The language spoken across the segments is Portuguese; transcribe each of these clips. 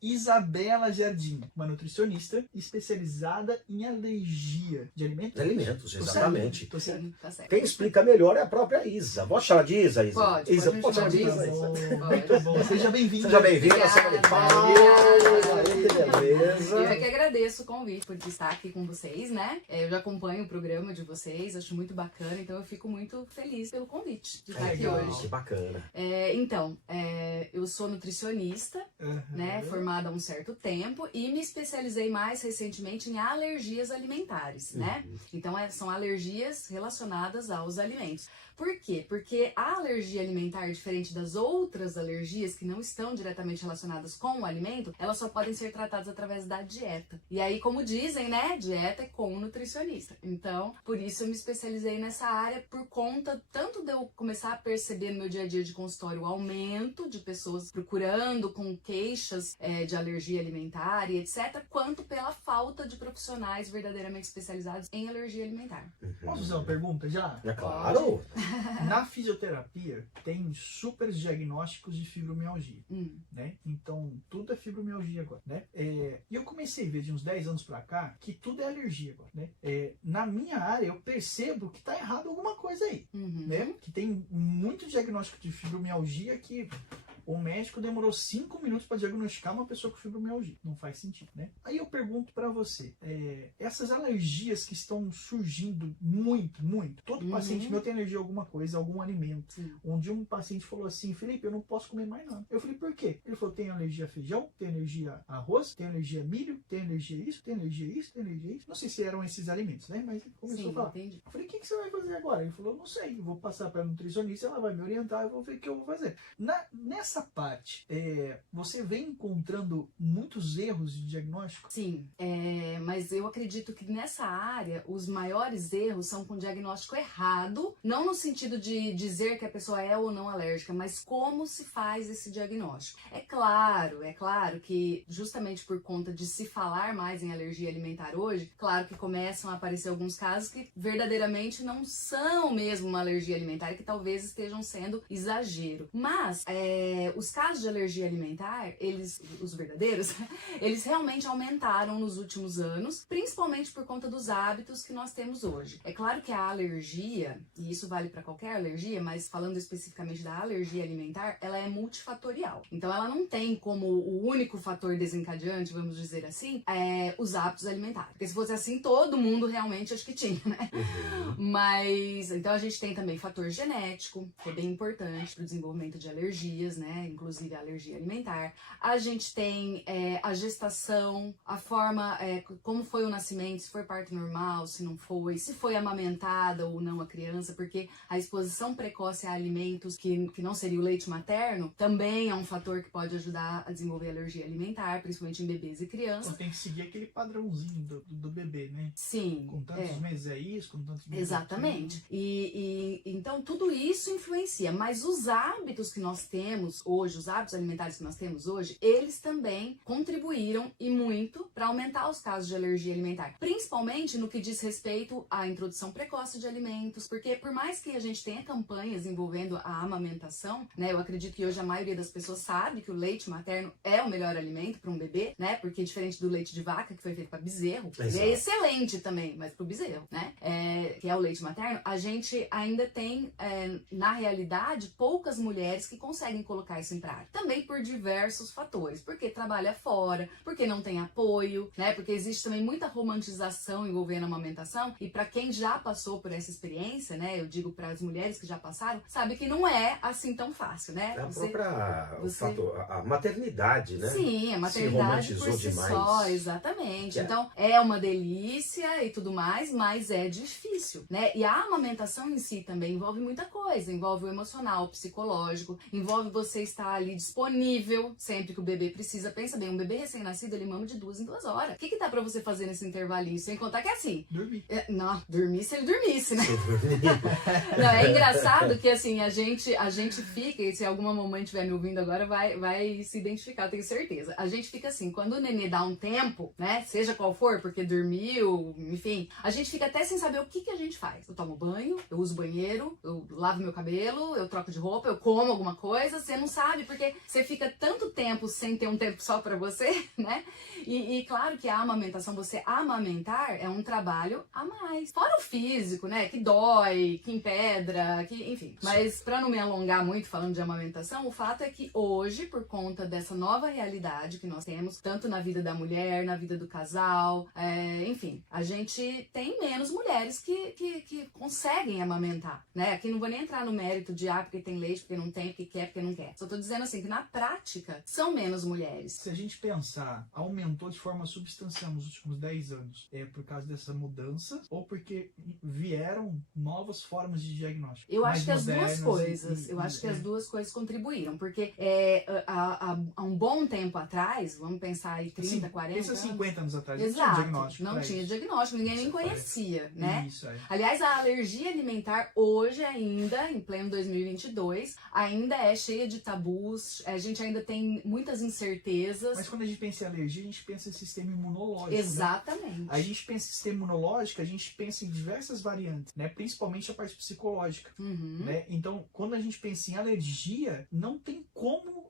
Isabela Jardim, uma nutricionista especializada em alergia de alimentos. De alimentos, exatamente. Tô certo? Sim, tá certo. Quem explica melhor é a própria Isa. Posso chamar de Isa, Isa? Pode, Isa, pode pode chamar de chamar Isa. de Isa. Muito bom. Seja bem-vinda. Seja bem-vinda, Obrigada. Sônia Paula. Que beleza. Eu é que agradeço o convite por estar aqui com vocês, né? Eu já acompanho o programa de vocês, acho muito bacana, então eu fico muito feliz pelo convite de estar aqui Legal. hoje. Que bacana. Eu sou nutricionista, né, formada há um certo tempo e me especializei mais recentemente em alergias alimentares, né? Então são alergias relacionadas aos alimentos. Por quê? Porque a alergia alimentar, diferente das outras alergias que não estão diretamente relacionadas com o alimento, elas só podem ser tratadas através da dieta. E aí, como dizem, né? Dieta é com o nutricionista. Então, por isso eu me especializei nessa área por conta tanto de eu começar a perceber no meu dia a dia de consultório o aumento de pessoas procurando com queixas de alergia alimentar e etc., quanto pela falta de profissionais verdadeiramente especializados em alergia alimentar. Posso fazer uma pergunta já? É claro. Na fisioterapia tem super diagnósticos de fibromialgia, né? Então tudo é fibromialgia agora, né? E eu comecei a ver de uns 10 anos pra cá que tudo é alergia agora, né? Na minha área eu percebo que tá errado alguma coisa aí, né? Que tem muito diagnóstico de fibromialgia que o médico demorou 5 minutos para diagnosticar uma pessoa com fibromialgia. Não faz sentido, né? Aí eu pergunto para você, essas alergias que estão surgindo muito, todo paciente meu tem alergia a alguma coisa, a algum alimento. Sim. Um dia um paciente falou assim, Felipe, eu não posso comer mais nada. Eu falei, por quê? Ele falou, tem alergia a feijão, tem alergia a arroz, tem alergia a milho, tem alergia a isso, tem alergia a isso, tem alergia a isso. Não sei se eram esses alimentos, né? Mas ele começou a falar. Entendi. Eu falei, o que você vai fazer agora? Ele falou, não sei, eu vou passar para a nutricionista, ela vai me orientar, eu vou ver o que eu vou fazer. Nessa parte, você vem encontrando muitos erros de diagnóstico? Sim, mas eu acredito que nessa área os maiores erros são com diagnóstico errado, não no sentido de dizer que a pessoa é ou não alérgica, mas como se faz esse diagnóstico. É claro que justamente por conta de se falar mais em alergia alimentar hoje, claro que começam a aparecer alguns casos que verdadeiramente não são mesmo uma alergia alimentar, que talvez estejam sendo exagero. Mas os casos de alergia alimentar, os verdadeiros, eles realmente aumentaram nos últimos anos, principalmente por conta dos hábitos que nós temos hoje. É claro que a alergia, e isso vale para qualquer alergia, mas falando especificamente da alergia alimentar, ela é multifatorial. Então ela não tem como o único fator desencadeante, vamos dizer assim, os hábitos alimentares. Porque se fosse assim, todo mundo realmente acho que tinha, né? Mas, então a gente tem também fator genético, que é bem importante para o desenvolvimento de alergias, né? Inclusive a alergia alimentar. A gente tem a gestação, a forma, como foi o nascimento, se foi parto normal, se não foi, se foi amamentada ou não a criança, porque a exposição precoce a alimentos que não seria o leite materno, também é um fator que pode ajudar a desenvolver alergia alimentar, principalmente em bebês e crianças. Então tem que seguir aquele padrãozinho do bebê, né? Sim. Com tantos meses é isso, com tantos meses Exatamente. E então tudo isso influencia, mas os hábitos que nós temos hoje, os hábitos alimentares que nós temos hoje, eles também contribuíram e muito para aumentar os casos de alergia alimentar, principalmente no que diz respeito à introdução precoce de alimentos, porque por mais que a gente tenha campanhas envolvendo a amamentação, né, eu acredito que hoje a maioria das pessoas sabe que o leite materno é o melhor alimento para um bebê, né, porque diferente do leite de vaca que foi feito para bezerro, ele é excelente também, mas para o bezerro, né, que é o leite materno, a gente ainda tem, na realidade, poucas mulheres que conseguem colocar isso em prática. Também por diversos fatores, porque trabalha fora, porque não tem apoio, né? Porque existe também muita romantização envolvendo a amamentação, e para quem já passou por essa experiência, né? Eu digo para as mulheres que já passaram, sabe que não é assim tão fácil, né? A maternidade, né? Sim, a maternidade por si só, exatamente. Então, é uma delícia e tudo mais, mas é difícil, né? E a amamentação em si também envolve muita coisa, envolve o emocional, o psicológico, envolve você estar ali disponível sempre que o bebê precisa. Pensa bem, um bebê recém-nascido, ele mama de 2 em 2 horas. O que dá pra você fazer nesse intervalinho? Sem contar que é assim... Dormir. Não, dormir se ele dormisse, né? Não, é engraçado que assim, a gente fica, e se alguma mamãe estiver me ouvindo agora, vai se identificar, eu tenho certeza. A gente fica assim, quando o nenê dá um tempo, né, seja qual for, porque dormiu, enfim, a gente fica até sem saber o que a gente faz. Eu tomo banho, eu uso banheiro, eu lavo meu cabelo, eu troco de roupa, eu como alguma coisa, você não sabe, porque você fica tanto tempo sem ter um tempo só pra você, né? E claro que a amamentação, você amamentar é um trabalho a mais. Fora o físico, né, que dói, que empedra, que, enfim. Mas pra não me alongar muito falando de amamentação, o fato é que hoje, por conta dessa nova realidade que nós temos, tanto na vida da mulher, na vida do casal, enfim, a gente tem menos mulheres que conseguem amamentar, né? Aqui não vou nem entrar no mérito de porque tem leite, porque não tem, porque quer, porque não quer. Só tô dizendo assim, que na prática, são menos mulheres. Se a gente pensar, aumentou de forma substancial nos últimos 10 anos, por causa dessa mudança ou porque vieram novas formas de diagnóstico? Eu acho que as duas coisas. Eu acho que as duas coisas contribuíram, porque há um bom tempo atrás, vamos pensar aí 30, 40 anos. 50 anos atrás, exato, não tinha diagnóstico. Não tinha diagnóstico, ninguém nem conhecia, né? Isso, Aliás, a alergia alimentar hoje ainda, em pleno 2022, ainda é cheia de tabus, a gente ainda tem muitas incertezas. Mas quando a gente pensa em alergia, a gente pensa em sistema imunológico. Exatamente. Né? A gente pensa em sistema imunológico, a gente pensa em diversas variantes, né? Principalmente a parte psicológica. Né? Então, quando a gente pensa em alergia, não tem como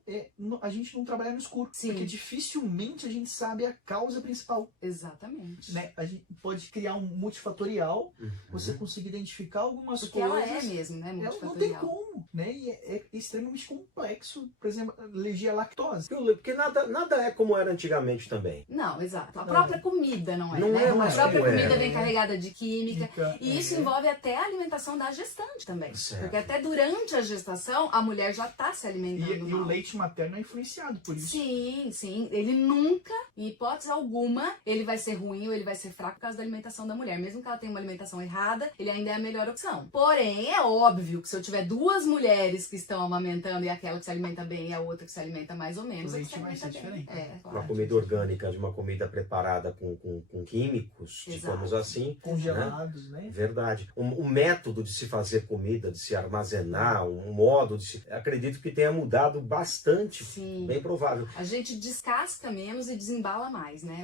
a gente não trabalhar no escuro. Sim. Porque dificilmente a gente sabe a causa principal. Exatamente. Né? A gente pode criar um multifatorial, você conseguir identificar algumas porque coisas. Ela é mesmo, né? Multifatorial. Não tem como, né? E é extremamente complexo. Por exemplo, alergia à lactose. Porque nada é como era antigamente também. Não, exato. A própria comida não é, não né? É, a própria comida vem né? carregada de química. E isso envolve até a alimentação da gestante também. Certo. Porque até durante a gestação, a mulher já está se alimentando E o leite materno é influenciado por isso. Sim, sim. Ele nunca, em hipótese alguma, ele vai ser ruim ou ele vai ser fraco por causa da alimentação da mulher. Mesmo que ela tenha uma alimentação errada, ele ainda é a melhor opção. Porém, é óbvio que se eu tiver duas mulheres que estão amamentando e aquela que se alimenta bem e a outra que se alimenta mais ou menos, o leite vai ser diferente. Uma comida orgânica de uma comida preparada com químicos, digamos assim. Congelados, né? Verdade. O método de se fazer comida, de se armazenar, um modo de se... Acredito que tenha mudado bastante. Sim. Bem provável. A gente descasca menos e desembala mais, né?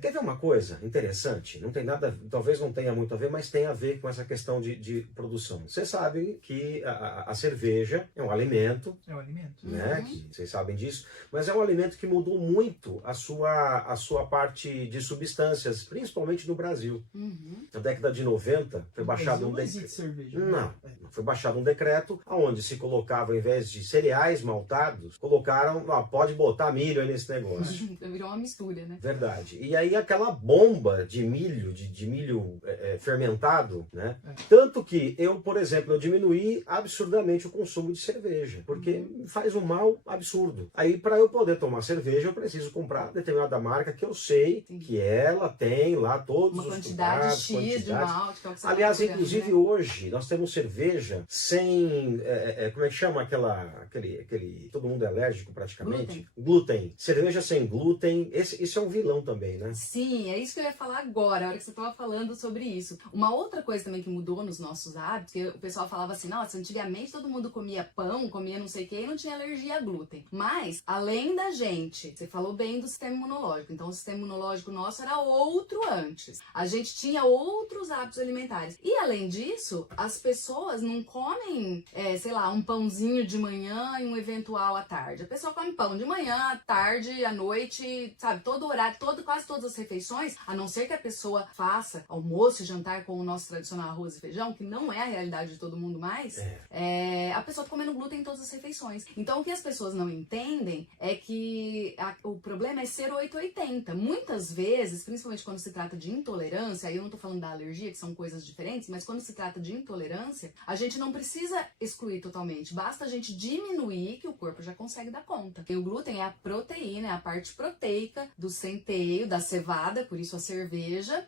Quer ver uma coisa interessante? Não tem nada, talvez não tenha muito a ver, mas tem a ver com essa questão de produção. Você sabe que a cerveja é um alimento. É um alimento. Né? Que vocês sabem disso. Mas é um alimento que mudou muito a sua parte de substâncias, principalmente no Brasil. Na década de 90, foi baixado um decreto. Cerveja, Foi baixado um decreto onde se colocava, ao invés de cereais maltados, colocaram, pode botar milho aí nesse negócio. Virou uma mistura, né? Verdade. E aí aquela bomba de milho, de milho fermentado, né? Tanto que eu, por exemplo, eu diminuí absurdamente o consumo de cerveja, porque faz um mal absurdo. Aí, para eu poder tomar cerveja, eu preciso comprar determinada marca que eu sei que ela tem lá todos uma os quantidade X de malte. Aliás, inclusive hoje, nós temos cerveja sem... como é que chama aquele... Todo mundo é alérgico praticamente? Glúten. Cerveja sem glúten. Esse é um vilão também, né? Sim, é isso que eu ia falar agora, a hora que você estava falando sobre isso. Uma outra coisa também que mudou nos nossos hábitos, que o pessoal falava assim, nossa, antigamente todo mundo comia pão, comia não sei o que e não tinha alergia a glúten. Mas, além da gente, você falou bem do sistema imunológico, então o sistema imunológico nosso era outro antes. A gente tinha outros hábitos alimentares. E além disso, as pessoas não comem, sei lá, um pãozinho de manhã e um eventual à tarde. A pessoa come pão de manhã, à tarde, à noite, sabe, todo horário, quase todas as refeições, a não ser que a pessoa faça almoço e jantar com o nosso tradicional arroz e feijão, que não é a realidade de todo mundo mais, a pessoa tá comendo glúten em todas as refeições. Então o que as pessoas não entendem é que o problema é ser 880. Muitas vezes, principalmente quando se trata de intolerância, aí eu não tô falando da alergia, que são coisas diferentes, mas quando se trata de intolerância, a gente não precisa excluir totalmente, basta a gente diminuir que o corpo já consegue dar conta. E o glúten é a proteína, é a parte proteica do centeio, da cevada, por isso a cerveja,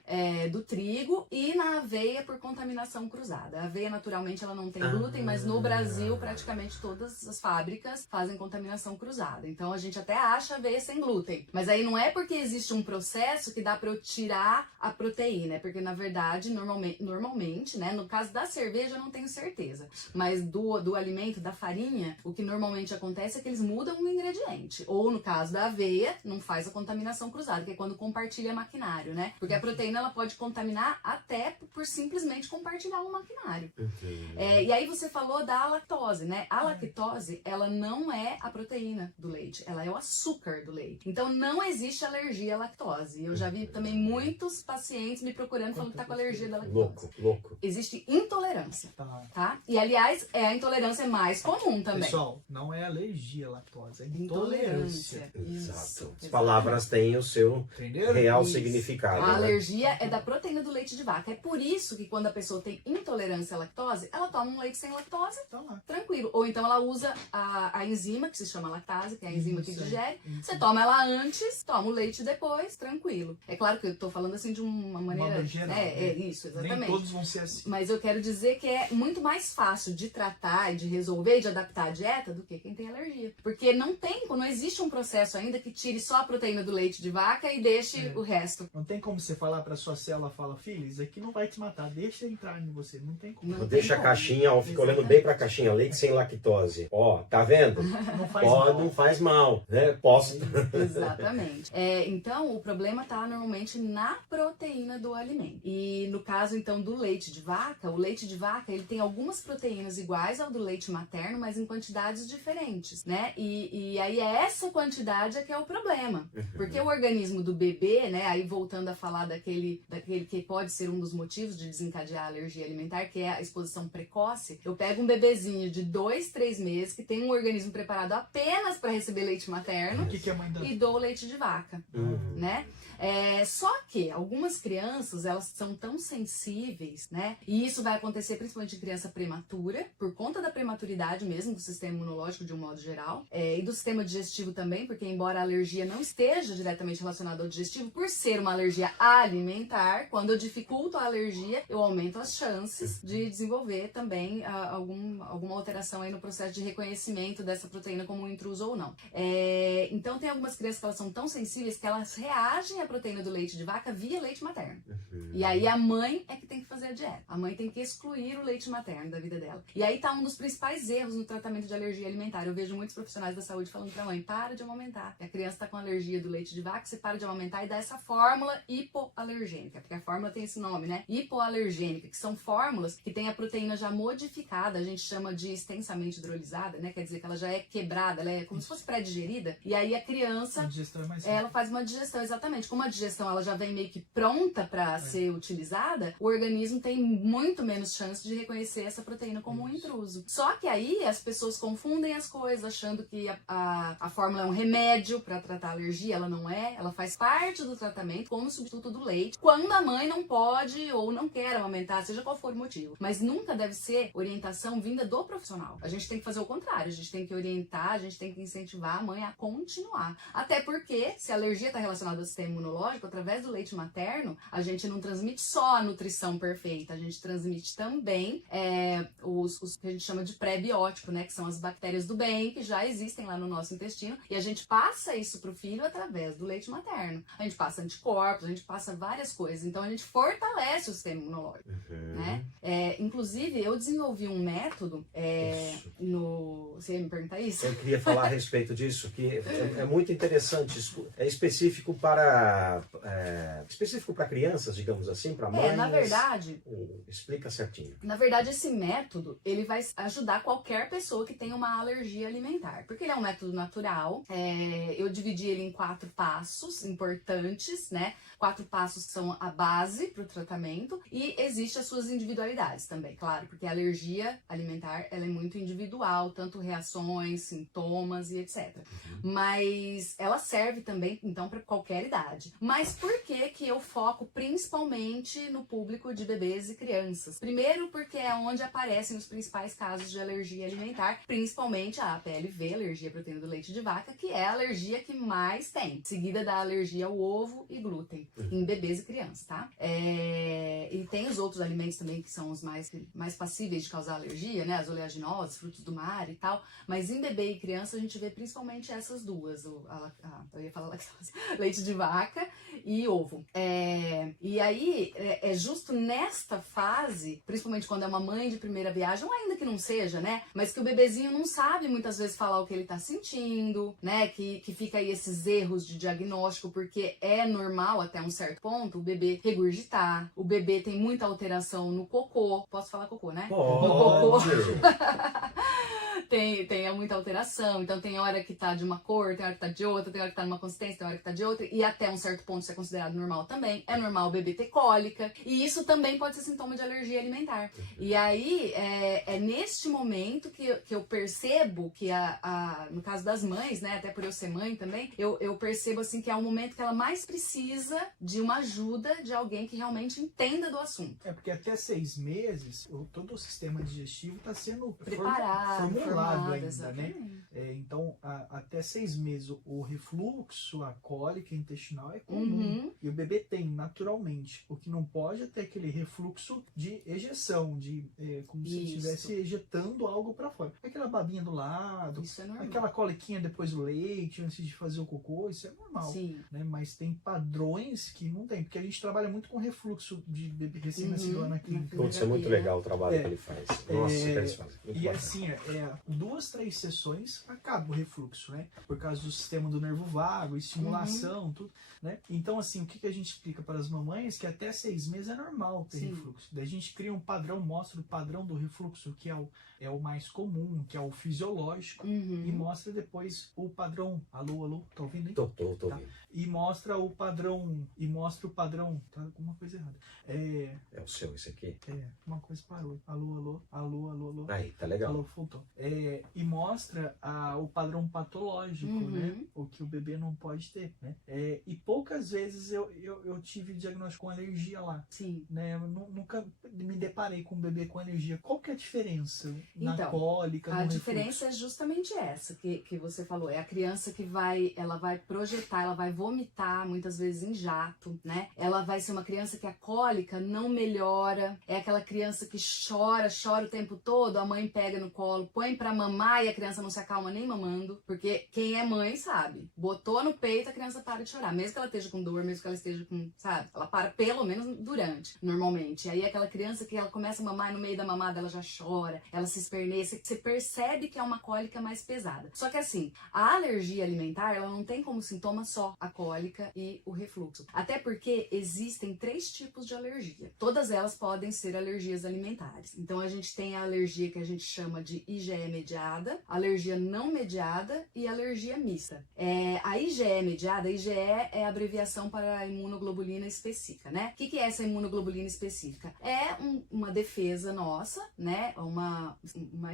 do trigo e na aveia por contaminação cruzada. A aveia naturalmente ela não tem glúten, mas no Brasil, praticamente todas as fábricas fazem contaminação cruzada. Então a gente até acha aveia sem glúten. Mas aí não é porque existe um processo que dá para eu tirar a proteína. É porque, na verdade, normalmente, né? No caso da cerveja, eu não tenho certeza. Mas do alimento, da farinha, o que normalmente acontece é que eles mudam o ingrediente. Ou no caso da aveia, não faz a contaminação cruzada, que é quando compartilha maquinário, né? Porque a proteína ela pode contaminar até por simplesmente compartilhar um maquinário. E aí você falou da lactose, né? A lactose, ela não é a proteína do leite, ela é o açúcar do leite. Então não existe alergia à lactose. Eu já vi também muitos pacientes me procurando falando que tá com alergia da lactose. Louco. Existe intolerância, tá? E aliás, a intolerância é mais comum também. Pessoal, não é alergia à lactose, é intolerância. Exato. As palavras têm o seu real significado. A né? alergia é da proteína do leite de vaca. É por isso que quando a pessoa tem intolerância à lactose, ela toma um leite sem lactose, tranquilo. Ou então ela usa a enzima, que se chama lactase, que é a enzima que digere. Você toma ela antes, toma o leite depois, tranquilo. É claro que eu tô falando assim de uma maneira... geral, isso, exatamente. Nem todos vão ser assim. Mas eu quero dizer que é muito mais fácil de tratar, de resolver, de adaptar a dieta do que quem tem alergia. Porque não existe um processo ainda que tire só a proteína do leite de vaca e deixe o resto. Não tem como você falar pra sua célula, filha, isso aqui não vai te matar, deixa entrar em você. Não tem como. Deixa a caixinha, ó, fica olhando bem pra caixinha, leite sem lactose. Ó, tá vendo? Não faz mal. Não faz mal, né? Posso. Exatamente. Então, o problema tá normalmente na proteína do alimento. E no caso, então, do leite de vaca, o leite de vaca, ele tem algumas proteínas iguais ao do leite materno, mas em quantidades diferentes, né? E aí é essa quantidade que é o problema. Porque o organismo do bebê, né? Aí voltando a falar daquele que pode ser um dos motivos de desencadear a alergia alimentar, que é a exposição precoce. Eu pego um bebezinho de 2, 3 meses que tem um organismo preparado apenas para receber leite materno O que a mãe dá? e dou leite de vaca, né? Só que algumas crianças, elas são tão sensíveis, né? E isso vai acontecer principalmente em criança prematura, por conta da prematuridade mesmo, do sistema imunológico de um modo geral, e do sistema digestivo também, porque embora a alergia não esteja diretamente relacionada ao digestivo, por ser uma alergia alimentar, quando eu dificulto a alergia, eu aumento as chances de desenvolver também alguma alteração aí no processo de reconhecimento dessa proteína como um intruso ou não. Então tem algumas crianças que elas são tão sensíveis que elas reagem à proteína do leite de vaca via leite materno. E aí a mãe é que tem que fazer a dieta. A mãe tem que excluir o leite materno da vida dela. E aí tá um dos principais erros no tratamento de alergia alimentar. Eu vejo muitos profissionais da saúde falando pra mãe, para de amamentar. E a criança tá com alergia do leite de vaca, você para de amamentar e dá essa fórmula hipoalergênica. Porque a fórmula tem esse nome, né? Hipoalergênica, que são fórmulas que tem a proteína já modificada, a gente chama de extensamente hidrolisada, né? Quer dizer que ela já é quebrada, ela é como se fosse pré-digerida. E aí a criança, ela faz uma digestão, exatamente. Como a digestão ela já vem meio que pronta para ser utilizada, o organismo tem muito menos chance de reconhecer essa proteína como um intruso. Só que aí as pessoas confundem as coisas, achando que a fórmula é um remédio para tratar a alergia. Ela não é, ela faz parte do tratamento como substituto do leite, quando a mãe não pode ou não quer amamentar, seja qual for o motivo. Mas nunca deve ser orientação vinda do profissional. A gente tem que fazer o contrário, a gente tem que orientar, a gente tem que incentivar a mãe a continuar. Até porque, se a alergia está relacionada ao sistema imunológico, através do leite materno, a gente não transmite só a nutrição perfeita, a gente transmite também os que a gente chama de pré-biótico, né? Que são as bactérias do bem, que já existem lá no nosso intestino, e a gente passa isso pro filho através do leite materno. A gente passa anticorpos, a gente passa várias coisas, então a gente fortalece o sistema imunológico, né? Inclusive, eu desenvolvi um método Você ia me perguntar isso? Eu queria falar a respeito disso, que é muito interessante. É específico para crianças, digamos assim, para mães. Na verdade... Explica certinho. Na verdade, esse método, ele vai ajudar qualquer pessoa que tenha uma alergia alimentar. Porque ele é um método natural. Eu dividi ele em 4 passos importantes, né? 4 passos são a base para o tratamento. E existe as suas individualidades também, claro. Porque a alergia alimentar, ela é muito individual. Tanto reações, sintomas e etc. Mas ela serve também, então, para qualquer idade. Mas por que eu foco principalmente no público de bebês e crianças? Primeiro, porque é onde aparecem os principais casos de alergia alimentar, principalmente a APLV, alergia à proteína do leite de vaca, que é a alergia que mais tem, seguida da alergia ao ovo e glúten, em bebês e crianças, tá? E tem os outros alimentos também que são os mais passíveis de causar alergia, alergia, né? As oleaginosas, frutos do mar e tal. Mas em bebê e criança a gente vê principalmente essas duas. Eu ia falar lactose. Leite de vaca e ovo. E aí, é justo nesta fase, principalmente quando é uma mãe de primeira viagem, ou ainda que não seja, né? Mas que o bebezinho não sabe muitas vezes falar o que ele tá sentindo, né? Que fica aí esses erros de diagnóstico, porque é normal até um certo ponto o bebê regurgitar, o bebê tem muita alteração no cocô. Posso falar cocô, né? Pode. No cocô. Tem muita alteração, então tem hora que tá de uma cor, tem hora que tá de outra, tem hora que tá numa consistência, tem hora que tá de outra, e até um certo ponto isso é considerado normal também. É normal o bebê ter cólica, e isso também pode ser sintoma de alergia alimentar. E aí, é neste momento que eu percebo que, no caso das mães, né, até por eu ser mãe também, eu percebo assim que é o momento que ela mais precisa de uma ajuda de alguém que realmente entenda do assunto. É porque até 6 meses, todo o sistema digestivo está sendo Preparado, ainda, exatamente. né? Então, até 6 meses, o refluxo, a cólica intestinal é comum. E o bebê tem, naturalmente. O que não pode é ter aquele refluxo de ejeção, como se estivesse ejetando algo para fora. Aquela babinha do lado, isso é normal. Aquela coliquinha depois do leite, antes de fazer o cocô, isso é normal. Sim. Né? Mas tem padrões que não tem, porque a gente trabalha muito com refluxo de bebê recém-nascido lá na clínica. Isso é muito legal o trabalho que ele faz. Nossa, que eles fazem. Muito E bacana. assim, 2, 3 sessões acaba o refluxo, né? Por causa do sistema do nervo vago, estimulação, tudo, né? Então, assim, o que a gente explica para as mamães? Que até 6 meses é normal ter refluxo. Daí a gente cria um padrão, mostra o padrão do refluxo, que é o mais comum, que é o fisiológico, e mostra depois o padrão. Alô, tá ouvindo aí? Tô ouvindo. E mostra o padrão, tá alguma coisa errada. É o seu, esse aqui? Uma coisa parou. Alô. Aí, tá legal. Alô, voltou. E mostra o padrão patológico, né? O que o bebê não pode ter, né? E poucas vezes eu tive diagnóstico com alergia lá. Sim. Né? Eu nunca me deparei com um bebê com alergia. Qual que é a diferença na Então, cólica, no a refluxo? diferença é justamente essa que você falou. É a criança que ela vai projetar, ela vai vomitar, muitas vezes em jato, né? Ela vai ser uma criança que a cólica não melhora. É aquela criança que chora o tempo todo, a mãe pega no colo, põe pra mamar e a criança não se acalma nem mamando. Porque quem é mãe sabe. Botou no peito, a criança para de chorar. Mesmo que ela esteja com dor, mesmo que ela esteja com, sabe? Ela para pelo menos durante, normalmente. Aí aquela criança que ela começa a mamar e no meio da mamada ela já chora, ela se esperneia, você percebe que é uma cólica mais pesada. Só que assim, a alergia alimentar, ela não tem como sintoma só a cólica e o refluxo. Até porque existem 3 tipos de alergia. Todas elas podem ser alergias alimentares. Então a gente tem a alergia que a gente chama de IgE mediada, alergia não mediada e alergia mista. A IgE mediada, a IgE é a abreviação para a imunoglobulina específica, né? O que é essa imunoglobulina específica? É uma defesa nossa, né? Uma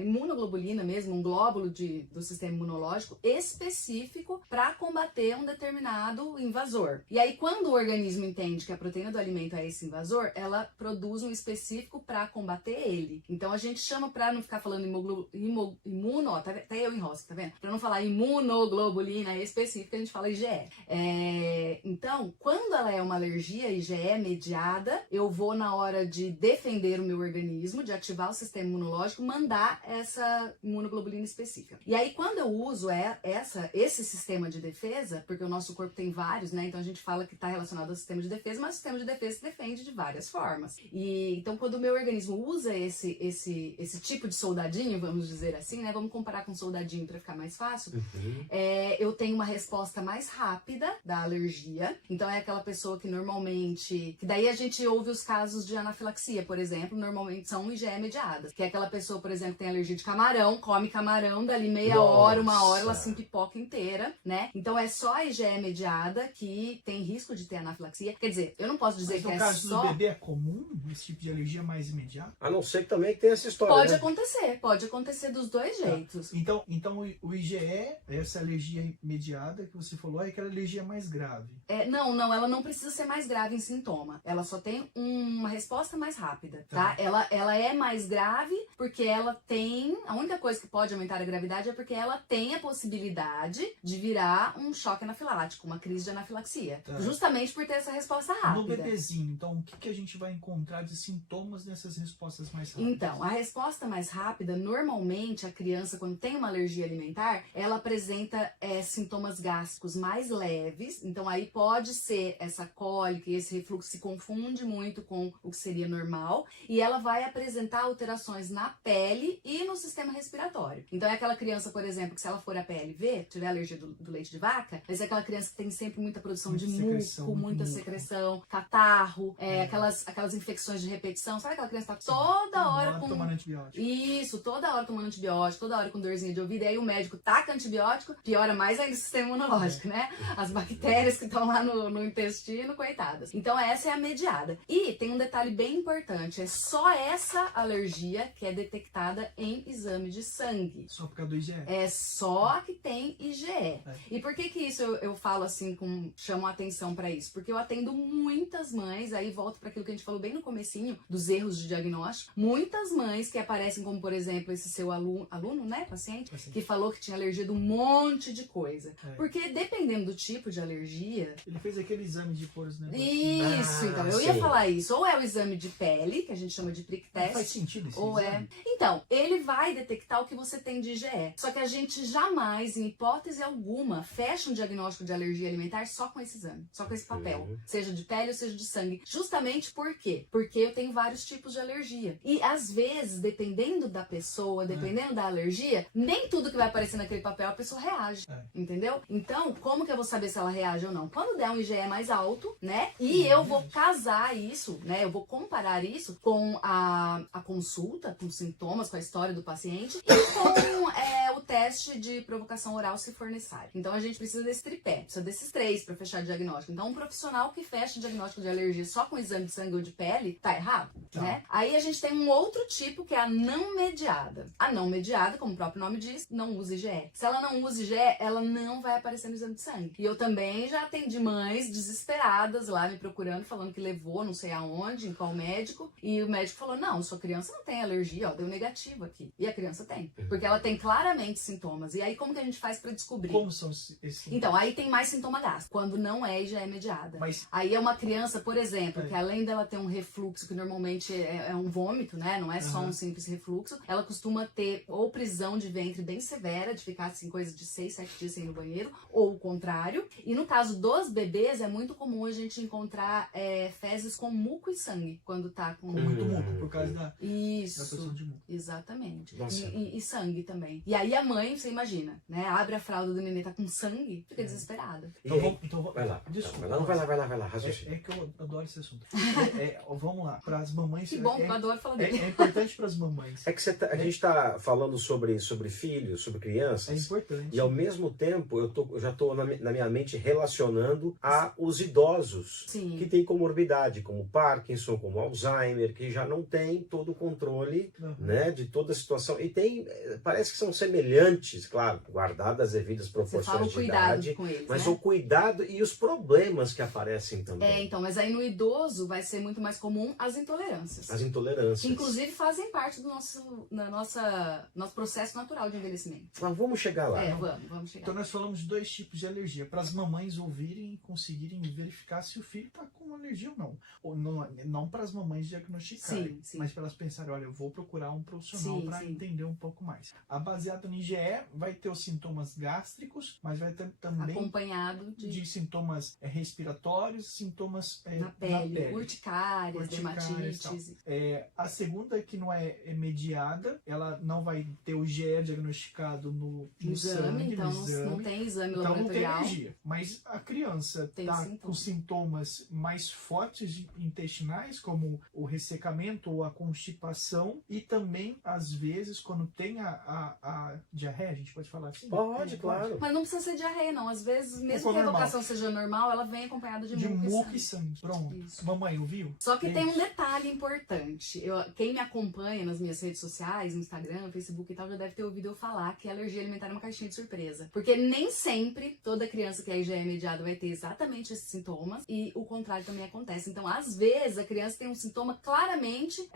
imunoglobulina mesmo, um glóbulo do sistema imunológico específico para combater um determinado invasor. E aí, quando o organismo entende que a proteína do alimento é esse invasor, ela produz um específico para combater ele. Então, a gente chama, para não ficar falando até eu enrosco, tá vendo? Para não falar imunoglobulina específica, a gente fala IgE. Então, quando ela é uma alergia IgE mediada, eu vou, na hora de defender o meu organismo, de ativar o sistema imunológico, mandar essa imunoglobulina específica. E aí, quando eu uso esse sistema de defesa, porque o nosso corpo tem vários, né? Então a gente fala que está relacionado ao sistema de defesa, mas o sistema de defesa se defende de várias formas. E então, quando o meu organismo usa esse tipo de soldadinho, vamos dizer assim, né? Vamos comparar com soldadinho para ficar mais fácil. Eu tenho uma resposta mais rápida da alergia. Então é aquela pessoa que normalmente... Que daí a gente ouve os casos de anafilaxia, por exemplo, normalmente são IgE mediadas. Que é aquela pessoa, por exemplo, que tem alergia de camarão, come camarão, dali meia hora, 1 hora, ela se empipoca inteira, né? Então é só a IgE mediada que tem risco de ter anafilaxia. Quer dizer, eu não posso dizer que é só... Mas no caso do bebê é comum esse tipo de alergia mais imediata? A não ser que também tem essa história, Pode né? acontecer dos dois jeitos. Então o IgE, essa alergia mediada que você falou, é aquela alergia mais grave. Não, ela não precisa ser mais grave em sintoma. Ela só tem uma resposta mais rápida, tá? Ela é mais grave porque ela tem... A única coisa que pode aumentar a gravidade é porque ela tem a possibilidade de virar um choque anafilático, uma crise de anafilaxia. Tá. Justamente por ter essa resposta rápida. No bebezinho, então, o que a gente vai encontrar de sintomas nessas respostas mais rápidas? Então, a resposta mais rápida, normalmente a criança, quando tem uma alergia alimentar, ela apresenta sintomas gástricos mais leves. Então, aí pode ser essa cólica e esse refluxo se confunde muito com o que seria normal. E ela vai apresentar alterações na pele e no sistema respiratório. Então, é aquela criança, por exemplo, que se ela for a PLV, tiver alergia do leite de vaca, vai ser aquela criança que tem sempre muita produção de muco, muita secreção, catarro, aquelas infecções de repetição. Sabe aquela criança que tá toda hora com... tomando antibiótico. Isso, toda hora tomando antibiótico, toda hora com dorzinha de ouvido, e aí o médico taca antibiótico, piora mais ainda o sistema imunológico, né? As bactérias que estão lá no intestino, coitadas. Então essa é a mediada. E tem um detalhe bem importante, é só essa alergia que é detectada em exame de sangue. Só por causa do IgE? É só a que tem IgE. E por que isso eu falo assim, chamo a atenção pra isso? Porque eu atendo muitas mães, aí volto para aquilo que a gente falou bem no comecinho, dos erros de diagnóstico. Muitas mães que aparecem como, por exemplo, esse seu aluno, né, paciente, que falou que tinha alergia de um monte de coisa. Porque dependendo do tipo de alergia... Ele fez aquele exame de poros, né? Isso, então, eu ia falar isso. Ou é o exame de pele, que a gente chama de prick test. Faz sentido esse ou exame? Então, ele vai detectar o que você tem de IgE. Só que a gente jamais, em hipótese alguma, fecha um diagnóstico de alergia alimentar só com esse exame, só com esse papel. Seja de pele ou seja de sangue. Justamente por quê? Porque eu tenho vários tipos de alergia. E às vezes, dependendo da pessoa, dependendo da alergia, nem tudo que vai aparecer naquele papel a pessoa reage. Entendeu? Então, como que eu vou saber se ela reage ou não? Quando der um IgE mais alto, né? E eu vou casar isso, né? Eu vou comparar isso com a consulta, com sintomas, com a história do paciente e com o teste de provocação oral, se for necessário. Então, a gente precisa desse tripé, precisa desses três para fechar o diagnóstico. Então, um profissional que fecha o diagnóstico de alergia só com exame de sangue ou de pele, tá errado, né? Aí a gente tem um outro tipo que é a não mediada. A não mediada, como o próprio nome diz, não usa IgE. Se ela não usa IgE, ela não vai aparecer no exame de sangue. E eu também já atendi mães desesperadas lá me procurando, falando que levou não sei aonde, em qual médico, e o médico falou, não, sua criança não tem alergia, ó, deu negativo aqui. E a criança tem, porque ela tem claramente sintomas. E aí como que a gente faz pra descobrir? Como são esses? Então, aí tem mais sintoma gástrico, quando não é IgE mediada. Mas... Aí é uma criança, por exemplo, que além dela ter um refluxo, que normalmente é um vômito, né, não é só um simples refluxo, ela costuma ter ou prisão de ventre bem severa, de ficar assim, coisa de 6, 7 dias sem ir no banheiro, ou o contrário. E no caso dos bebês, é muito comum a gente encontrar fezes com muco e sangue, quando tá com muito muco, por causa da Isso, produção de muco. Exatamente. E sangue também. E aí a mãe, você imagina, né, abre a fralda do nenê, tá com sangue, fica desesperada. Então, vai lá. Desculpa. Vai lá, raciocínio. É que eu adoro esse assunto. Vamos lá, para as mamães... Que bom, eu adoro falar dele. É importante para as mamães. É que a gente tá falando sobre filhos, sobre crianças. É importante. E ao mesmo tempo, eu já tô na minha mente relacionando os idosos que têm comorbidade, como Parkinson, como Alzheimer, que já não tem todo o controle, né, de toda a situação. E parece que são semelhantes, claro, guardadas as devidas proporções de idade, com eles, mas né? o cuidado e os problemas que aparecem também. Então, mas aí no idoso vai ser muito mais comum as intolerâncias. As intolerâncias. Que inclusive fazem parte do nosso processo natural de envelhecimento. Mas vamos chegar lá. Vamos chegar. Então nós falamos de dois tipos de alergia, para as mamães ouvirem e conseguirem verificar se o filho está com alergia ou não. Ou não para as mamães diagnosticarem, mas para elas pensarem, olha, eu vou procurar um profissional para entender um pouco mais. A baseada no IgE vai ter os sintomas gástricos, mas vai ter também acompanhado de sintomas respiratórios, sintomas na pele. Urticárias, dermatites. A segunda, que não é mediada, ela não vai ter o IgE diagnosticado no exame, sangue, então no exame. Não tem exame então laboratorial. Não tem alergia. Mas a criança está com sintomas mais fortes intestinais, como o ressecamento ou a constipação, e também, às vezes, quando tem a diarreia, a gente pode falar assim? Pode, claro. Mas não precisa ser diarreia, não. Às vezes, mesmo que a evocação seja normal, ela vem acompanhada de muco e sangue. Pronto. Isso. Mamãe, ouviu? Só que tem um detalhe importante. Quem me acompanha nas minhas redes sociais, no Instagram, no Facebook e tal, já deve ter ouvido eu falar que a alergia alimentar é uma caixinha de surpresa. Porque nem sempre toda criança que é IgE mediada vai ter exatamente esses sintomas, e o contrário também também acontece. Então, às vezes, a criança tem um sintoma claramente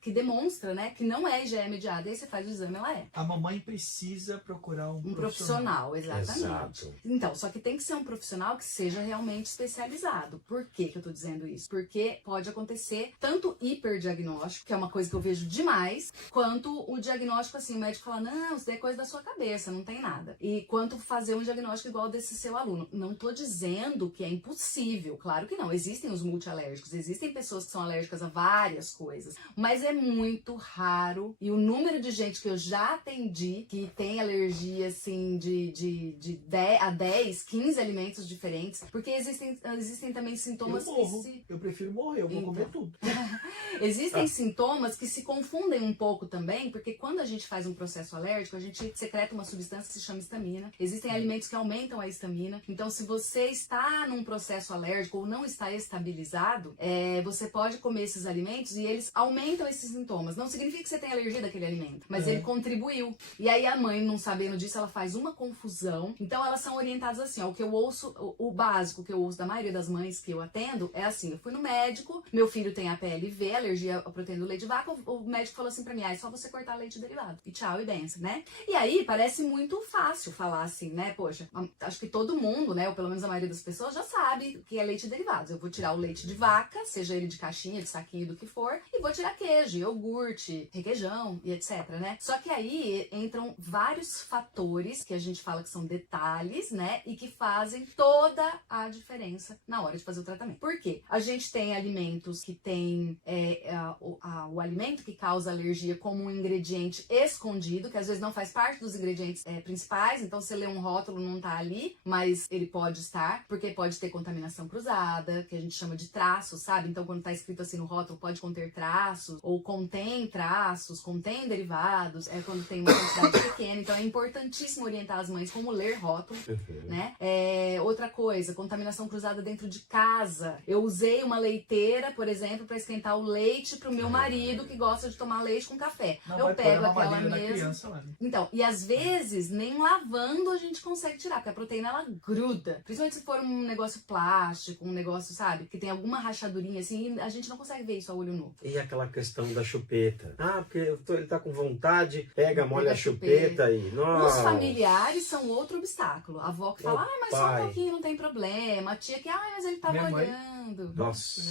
que demonstra, né, que não é IgE mediada. Aí você faz o exame, ela é. A mamãe precisa procurar um profissional, exatamente. Exato. Então, só que tem que ser um profissional que seja realmente especializado. Por que que eu tô dizendo isso? Porque pode acontecer tanto hiperdiagnóstico, que é uma coisa que eu vejo demais, quanto o diagnóstico, assim, o médico fala, não, isso daí é coisa da sua cabeça, não tem nada. E quanto fazer um diagnóstico igual desse seu aluno. Não tô dizendo que é impossível, claro que não. Existem os multialérgicos, existem pessoas que são alérgicas a várias coisas, mas é muito raro. E o número de gente que eu já atendi que tem alergia, assim, de 10, 15 alimentos diferentes, porque existem também sintomas Eu prefiro morrer, eu vou comer tudo. Existem sintomas que se confundem um pouco também, porque quando a gente faz um processo alérgico, a gente secreta uma substância que se chama histamina. Existem alimentos que aumentam a histamina. Então, se você está num processo alérgico ou não está estabilizado, você pode comer esses alimentos e eles aumentam esses sintomas. Não significa que você tem alergia daquele alimento, mas ele contribuiu. E aí a mãe, não sabendo disso, ela faz uma confusão. Então, elas são orientadas assim, ó, o que eu ouço, o básico que eu ouço da maioria das mães que eu atendo é assim, eu fui no médico, meu filho tem APLV, alergia à proteína do leite de vaca, o médico falou assim pra mim, é só você cortar leite derivado. E tchau, e benção, né? E aí, parece muito fácil falar assim, né? Poxa, acho que todo mundo, né, ou pelo menos a maioria das pessoas já sabe o que é leite derivado. Eu vou tirar o leite de vaca, seja ele de caixinha, de saquinho, do que for, e vou tirar queijo, iogurte, requeijão e etc, né? Só que aí entram vários fatores que a gente fala que são detalhes, né? E que fazem toda a diferença na hora de fazer o tratamento. Por quê? A gente tem alimentos que tem o alimento que causa alergia como um ingrediente escondido, que às vezes não faz parte dos ingredientes principais, então você lê um rótulo, não tá ali, mas ele pode estar, porque pode ter contaminação cruzada, que a gente chama de traços, sabe? Então quando tá escrito assim no rótulo, pode conter traços, ou contém traços, contém derivados, quando tem uma quantidade pequena, então é importantíssimo orientar as mães como ler rótulo, né? Outra coisa, contaminação cruzada dentro de casa. Eu usei uma leiteira, por exemplo, para esquentar o leite pro meu marido que gosta de tomar leite com café. Não, eu pego aquela mesma. Lá, né? Então, e às vezes nem lavando a gente consegue tirar, porque a proteína ela gruda. Principalmente se for um negócio plástico, um negócio, sabe, que tem alguma rachadurinha assim, a gente não consegue ver isso a olho nu. E aquela questão da chupeta. Porque ele tá com vontade, molha a chupeta e nossa. Os familiares são outro obstáculo. A avó que fala, mas só um pouquinho, não tem problema. A tia que, mas ele tava olhando. Nossa.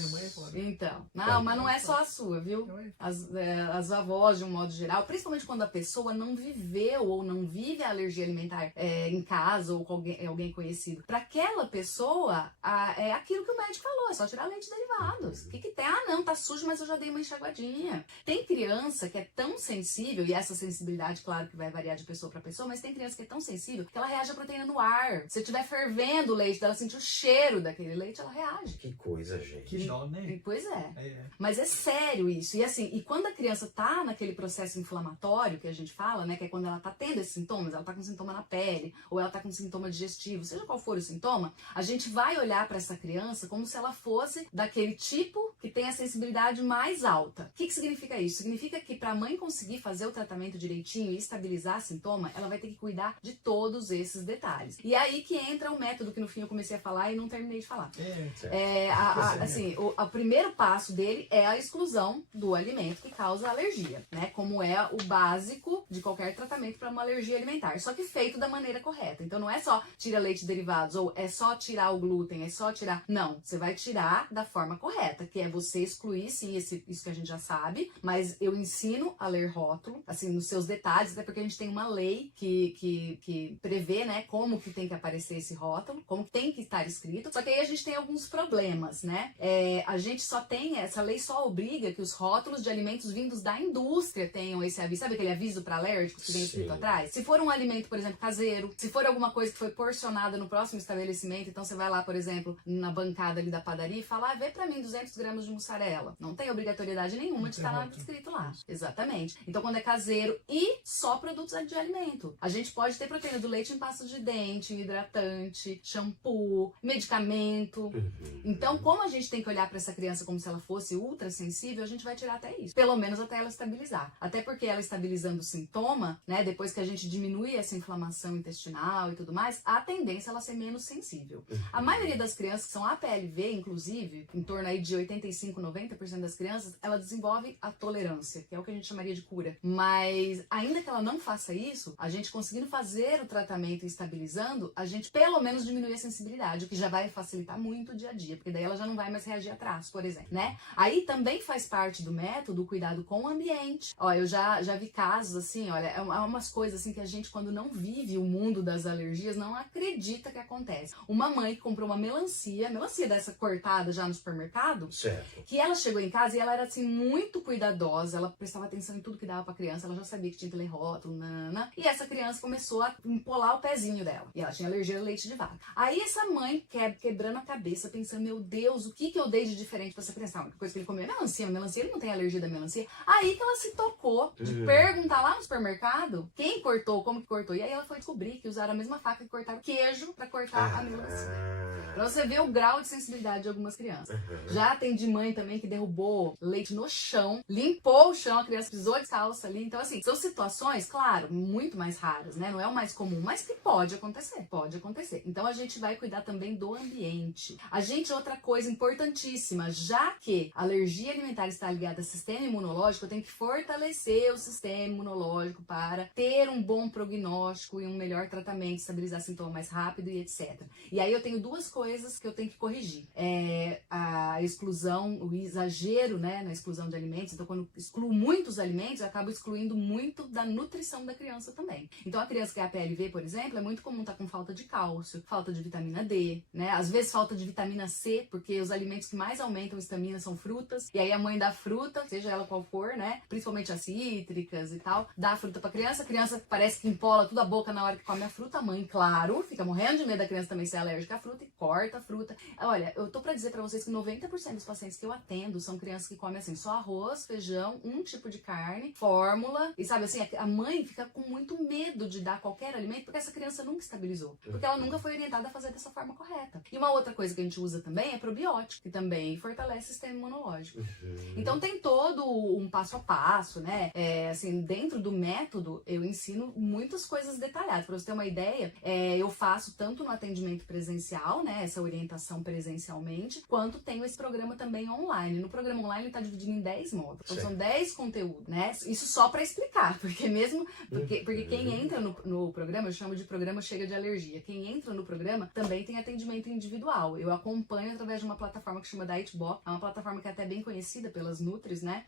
Então, mas não é só a sua, viu? As avós, de um modo geral, principalmente quando a pessoa não viveu ou não vive a alergia alimentar em casa ou com alguém conhecido. Para aquela pessoa, é aquilo que o médico falou, é só tirar leite derivados. O que tem? Não, tá sujo, mas eu já dei uma enxaguadinha. Tem criança que é tão sensível, e essa sensibilidade, claro que vai variar de pessoa para pessoa, mas tem criança que é tão sensível que ela reage à proteína no ar. Se estiver fervendo o leite dela, sentir o cheiro daquele leite, ela reage. Que coisa, gente. Que dó, né? Pois é. Mas é sério isso. E assim, quando a criança tá naquele processo inflamatório que a gente fala, né, que é quando ela tá tendo esses sintomas, ela tá com sintoma na pele, ou ela tá com sintoma digestivo, seja qual for o sintoma, a gente vai olhar para essa criança como se ela fosse daquele tipo que tem a sensibilidade mais alta. O que significa isso? Significa que para a mãe conseguir fazer o tratamento direitinho e estabilizar sintoma, ela vai ter que cuidar de todos esses detalhes. E aí que entra o método que no fim eu comecei a falar e não terminei de falar. O primeiro passo dele é a exclusão do alimento que causa alergia, né? Como é o básico de qualquer tratamento para uma alergia alimentar. Só que feito da maneira correta. Então não é só tira leite derivados ou é só tirar o glúten, é só tirar... Não, você vai tirar da forma correta, que é você excluir, sim, isso que a gente já sabe, mas eu ensino a ler rótulo, assim, nos seus detalhes, até porque a gente tem uma lei que prevê, né, como que tem que aparecer esse rótulo, como que tem que estar escrito. Só que aí a gente tem alguns problemas, né? A gente só tem, essa lei só obriga que os rótulos de alimentos vindos da indústria tenham esse aviso. Sabe aquele aviso para alérgicos que vem escrito atrás? Se for um alimento, por exemplo, caseiro, se for alguma coisa que foi porcionada no próximo estabelecimento, então você vai lá, por exemplo, na bancada ali da padaria e fala, vê pra mim 200 gramas de mussarela. Não tem obrigatoriedade nenhuma de estar nada escrito lá. Exatamente. Então, quando é caseiro e só produtos de alimento. A gente pode ter proteína do leite em pasta de dente, hidratante, shampoo, medicamento. Então, como a gente tem que olhar para essa criança como se ela fosse ultra sensível, a gente vai tirar até isso. Pelo menos até ela estabilizar. Até porque ela estabilizando o sintoma, né, depois que a gente diminui essa inflamação intestinal e tudo mais, a tendência é ela ser menos sensível. A maioria das crianças que são APLV, inclusive, em torno aí de 85, 90% das crianças, ela desenvolve a tolerância, que é o que a gente chamaria de cura. Mas, ainda que ela não faça isso, a gente conseguindo fazer o tratamento e estabilizando, a gente pelo menos diminui a sensibilidade, o que já vai facilitar muito o dia a dia, porque daí ela já não vai mais reagir a traço, por exemplo, né? Aí também faz parte do método o cuidado com o ambiente. Ó, eu já vi casos assim, olha, é umas coisas assim que a gente, quando não vive o mundo das alergias, não acredita que acontece. Uma mãe que comprou uma melancia dessa cortada já no supermercado, certo, que ela chegou em casa e ela era assim muito cuidadosa, ela prestava atenção em tudo que dava pra criança, ela já sabia que tinha que ler rótulo, nanana, e essa criança começou a empolar o pezinho dela, e ela tinha alergia ao leite de vaca. Aí essa mãe quebrando a cabeça, pensando, meu Deus, o que eu dei de diferente pra essa criança? A única coisa que ele comeu é melancia, ele não tem alergia da melancia. Aí que ela se tocou de perguntar lá no supermercado quem cortou, como que cortou, e aí ela foi descobrir que usaram a mesma faca que cortaram queijo pra cortar a melancia. Pra você ver o grau de sensibilidade de algumas crianças. Já atendi mãe também que derrubou leite no chão, limpou o chão, a criança pisou de calça ali. Então, assim, são situações, claro, muito mais raras, né? Não é o mais comum, mas que pode acontecer. Pode acontecer. Então, a gente vai cuidar também do ambiente. Outra coisa importantíssima, já que a alergia alimentar está ligada ao sistema imunológico, eu tenho que fortalecer o sistema imunológico para ter um bom prognóstico e um melhor tratamento, estabilizar sintomas mais rápido e etc. E aí eu tenho duas coisas que eu tenho que corrigir. A exclusão, o exagero, né, na exclusão de alimentos. Então, quando excluo muitos alimentos, eu acabo excluindo muito da nutrição da criança também. Então, a criança que é a PLV, por exemplo, é muito comum estar com falta de cálcio, falta de vitamina D, né? Às vezes falta de vitamina C, porque os alimentos que mais aumentam a histamina são frutas. E aí a mãe dá fruta, seja ela qual for, né? Principalmente as cítricas e tal, dá a fruta pra criança. A criança parece que empola tudo a boca na hora que come a fruta. A mãe, claro, fica morrendo de medo da criança também ser alérgica à fruta e corta a fruta. Olha, eu tô pra dizer pra vocês que 90% dos pacientes que eu atendo são crianças que comem assim, só arroz, feijão, um tipo de carne, fórmula. E sabe assim, a mãe fica com muito medo de dar qualquer alimento porque essa criança nunca estabilizou. Porque ela nunca foi orientada a fazer dessa forma correta. E uma outra coisa que a gente usa também é probiótico, que também fortalece o sistema imunológico. Então tem todo um passo a passo, né? Assim, dentro do método, eu ensino muitas coisas detalhadas. Pra você ter uma ideia, eu faço tanto no atendimento presencial, né? Essa orientação presencialmente, quanto tenho esse programa também online. No programa online ele tá dividido em 10 módulos. Então são 10 conteúdos, né? Isso só pra explicar, porque mesmo... Porque quem entra no programa, eu chamo de programa Chega de Alergia. Quem entra no programa também tem atendimento individual. Eu acompanho através de uma plataforma que chama Dietbox. É uma plataforma que é até bem conhecida pelas Nutris, né?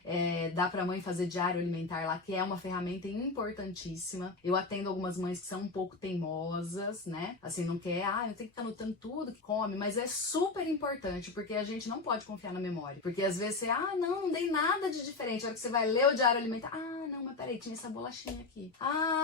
Dá pra mãe fazer diário alimentar lá, que é uma ferramenta importantíssima. Eu atendo algumas mães que são um pouco teimosas, né? Assim, não quer, eu tenho que ficar anotando tudo que come, mas é super importante, porque a gente não pode confiar na memória. Porque às vezes você, não dei nada de diferente. A hora que você vai ler o diário alimentar, não, mas peraí, tinha essa bolachinha aqui.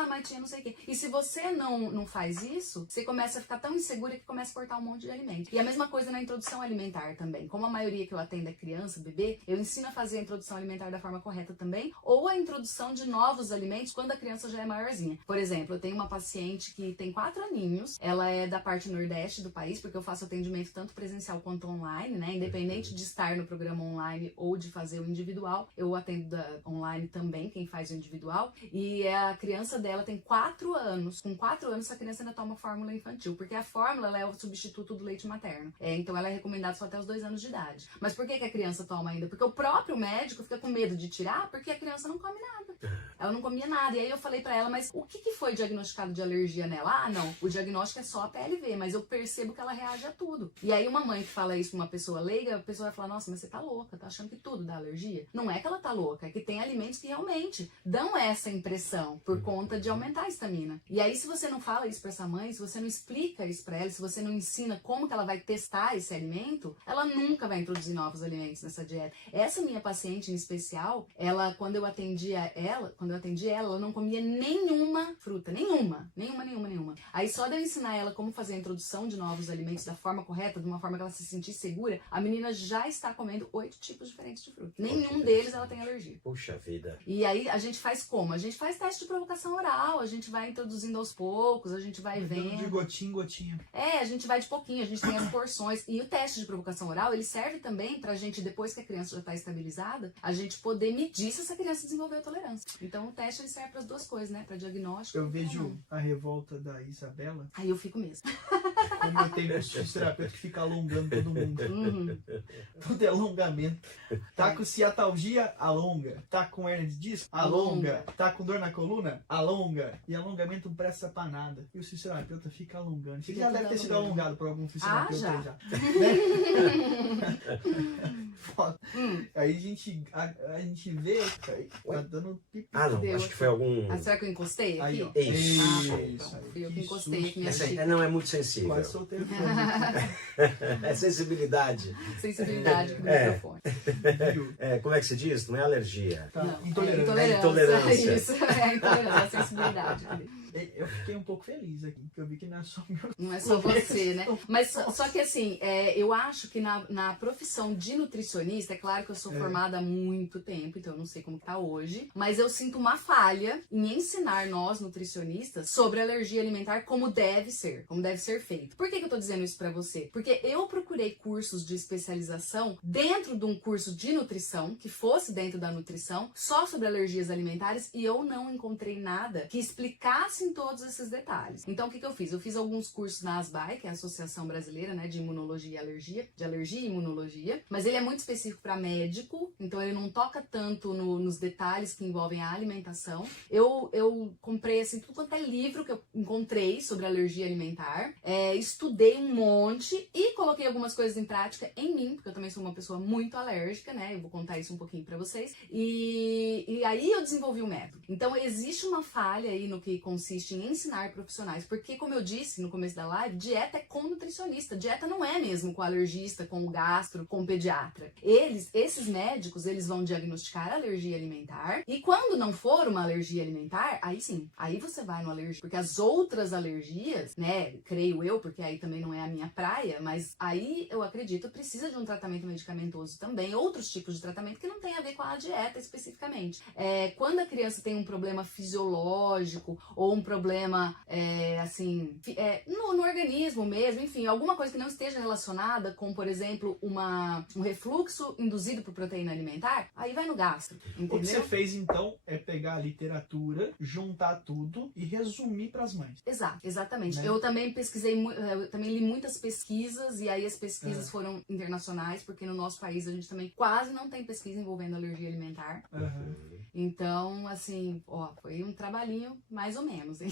Mas tinha não sei o quê. E se você não faz isso, você começa a ficar tão insegura que começa a cortar um monte de alimento. E a mesma coisa na introdução alimentar também. Como a maioria que eu atendo é criança, bebê, eu ensino a fazer a introdução alimentar da forma correta também, ou a introdução de novos alimentos quando a criança já é maiorzinha. Por exemplo, eu tenho uma paciente que tem 4 aninhos, ela é da parte nordeste do país, porque eu faço atendimento tanto presencial quanto online, né? Independente de estar no programa online ou de fazer o individual, eu atendo online também, quem faz o individual, e a criança dela tem 4 anos. Com 4 anos, essa criança ainda toma fórmula infantil, porque a fórmula ela é o substituto do leite materno. Então ela é recomendada só até os 2 anos de idade. Mas por que a criança toma ainda? Porque o próprio médico fica com medo de tirar, porque a criança não come nada. Ela não comia nada. E aí eu falei pra ela, mas o que foi diagnosticado de alergia nela? Não, o diagnóstico é só a PLV, mas eu percebo que ela reage a tudo. E aí uma mãe que fala isso pra uma pessoa leiga, a pessoa vai falar, nossa, mas você tá louca, tá achando que tudo dá alergia? Não é que ela tá louca, é que tem alimentos que realmente dão essa impressão por conta de aumentar a histamina. E aí se você não fala isso pra essa mãe, se você não explica isso pra ela, se você não ensina como que ela vai testar esse alimento, ela nunca vai introduzir novos alimentos nessa dieta. Essa minha paciente em especial, ela, quando eu atendi ela, ela não comia nenhuma fruta, nenhuma. Aí só de eu ensinar ela como fazer a introdução de novos alimentos da forma correta, de uma forma que ela se sentir segura, a menina já está comendo 8 tipos diferentes de fruta. Nenhum deles ela tem alergia. Puxa vida. E aí a gente faz como? A gente faz teste de provocação oral, a gente vai introduzindo aos poucos, a gente vai vendo. De gotinha em gotinha. A gente vai de pouquinho, a gente tem as porções. E o teste de provocação oral, ele serve também pra gente, depois que a criança já está estabilizada, a gente poder medir se essa criança desenvolveu tolerância. Então o teste ele serve para as duas coisas, né? Para diagnóstico. Eu vejo a revolta da Isabela. Aí eu fico mesmo. Como eu tenho fisioterapeuta que fica alongando todo mundo. Tudo é alongamento. Tá com ciatalgia? Alonga. Tá com hernia de disco? Alonga. Tá com dor na coluna? Alonga. E alongamento não presta pra nada. E o fisioterapeuta fica alongando. Você já deve ter sido alongado por algum fisioterapeuta já. Né? Foda. Aí a gente vê, tá dando pipi. Não, acho que foi algum... será que eu encostei aqui? Aí, ó. Isso. Então, fui eu que encostei aqui minha Essa xícara. não é muito sensível. Quase soltei o fone. É sensibilidade. Sensibilidade pro É. microfone. Como é que se diz? Não é alergia. Tá. Não, Intolerância. É intolerância. Isso, é a intolerância, a sensibilidade. Eu fiquei um pouco feliz aqui, porque eu vi que não é só meu. Não é só você, né? Mas só que assim, eu acho que na profissão de nutricionista, é claro que eu sou formada há muito tempo, então eu não sei como tá hoje, mas eu sinto uma falha em ensinar nós, nutricionistas, sobre alergia alimentar como deve ser feito. Por que eu tô dizendo isso pra você? Porque eu procurei cursos de especialização dentro de um curso de nutrição, que fosse dentro da nutrição, só sobre alergias alimentares, e eu não encontrei nada que explicasse em todos esses detalhes. Então, o que eu fiz? Eu fiz alguns cursos na ASBAI, que é a Associação Brasileira, né, de Imunologia e Alergia, de Alergia e Imunologia, mas ele é muito específico para médico, então ele não toca tanto nos detalhes que envolvem a alimentação. Eu comprei, assim, tudo quanto é livro que eu encontrei sobre alergia alimentar, estudei um monte e coloquei algumas coisas em prática em mim, porque eu também sou uma pessoa muito alérgica, né, eu vou contar isso um pouquinho para vocês, e aí eu desenvolvi o método. Então, existe uma falha aí no que consiste em ensinar profissionais, porque como eu disse no começo da live, dieta é com nutricionista, dieta não é mesmo com alergista, com o gastro, com o pediatra. Esses médicos, eles vão diagnosticar alergia alimentar, e quando não for uma alergia alimentar, aí sim, aí você vai no alergia, porque as outras alergias, né, creio eu, porque aí também não é a minha praia, mas aí eu acredito, precisa de um tratamento medicamentoso também, outros tipos de tratamento que não tem a ver com a dieta especificamente. Quando a criança tem um problema fisiológico, ou um problema, no organismo mesmo, enfim, alguma coisa que não esteja relacionada com, por exemplo, um refluxo induzido por proteína alimentar, aí vai no gastro, entendeu? O que você fez, então, é pegar a literatura, juntar tudo e resumir para as mães. Exatamente. Né? Eu também eu também li muitas pesquisas, e aí as pesquisas foram internacionais, porque no nosso país a gente também quase não tem pesquisa envolvendo alergia alimentar. Então, assim, foi um trabalhinho mais ou menos. Hein?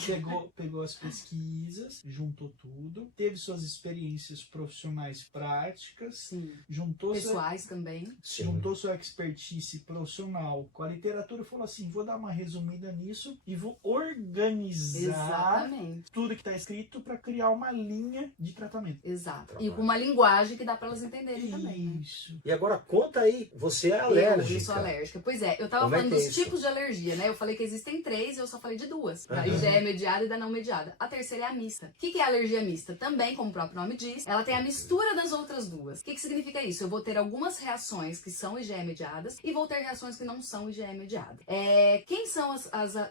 Pegou as pesquisas, juntou tudo, teve suas experiências profissionais práticas, Sim. juntou pessoais também. Juntou sua expertise profissional com a literatura e falou assim, vou dar uma resumida nisso e vou organizar tudo que está escrito para criar uma linha de tratamento. Exato. E com uma linguagem que dá para elas entenderem também. Isso. E agora conta aí, você é alérgica. Eu sou alérgica. Pois é, eu tava falando dos tipos de alergia, né? Eu falei que existem 3, eu só falei de 2. Da IgE mediada e da não mediada. A terceira é a mista. O que é a alergia mista? Também, como o próprio nome diz, ela tem a mistura das outras duas. O que significa isso? Eu vou ter algumas reações que são IgE mediadas e vou ter reações que não são IgE mediadas.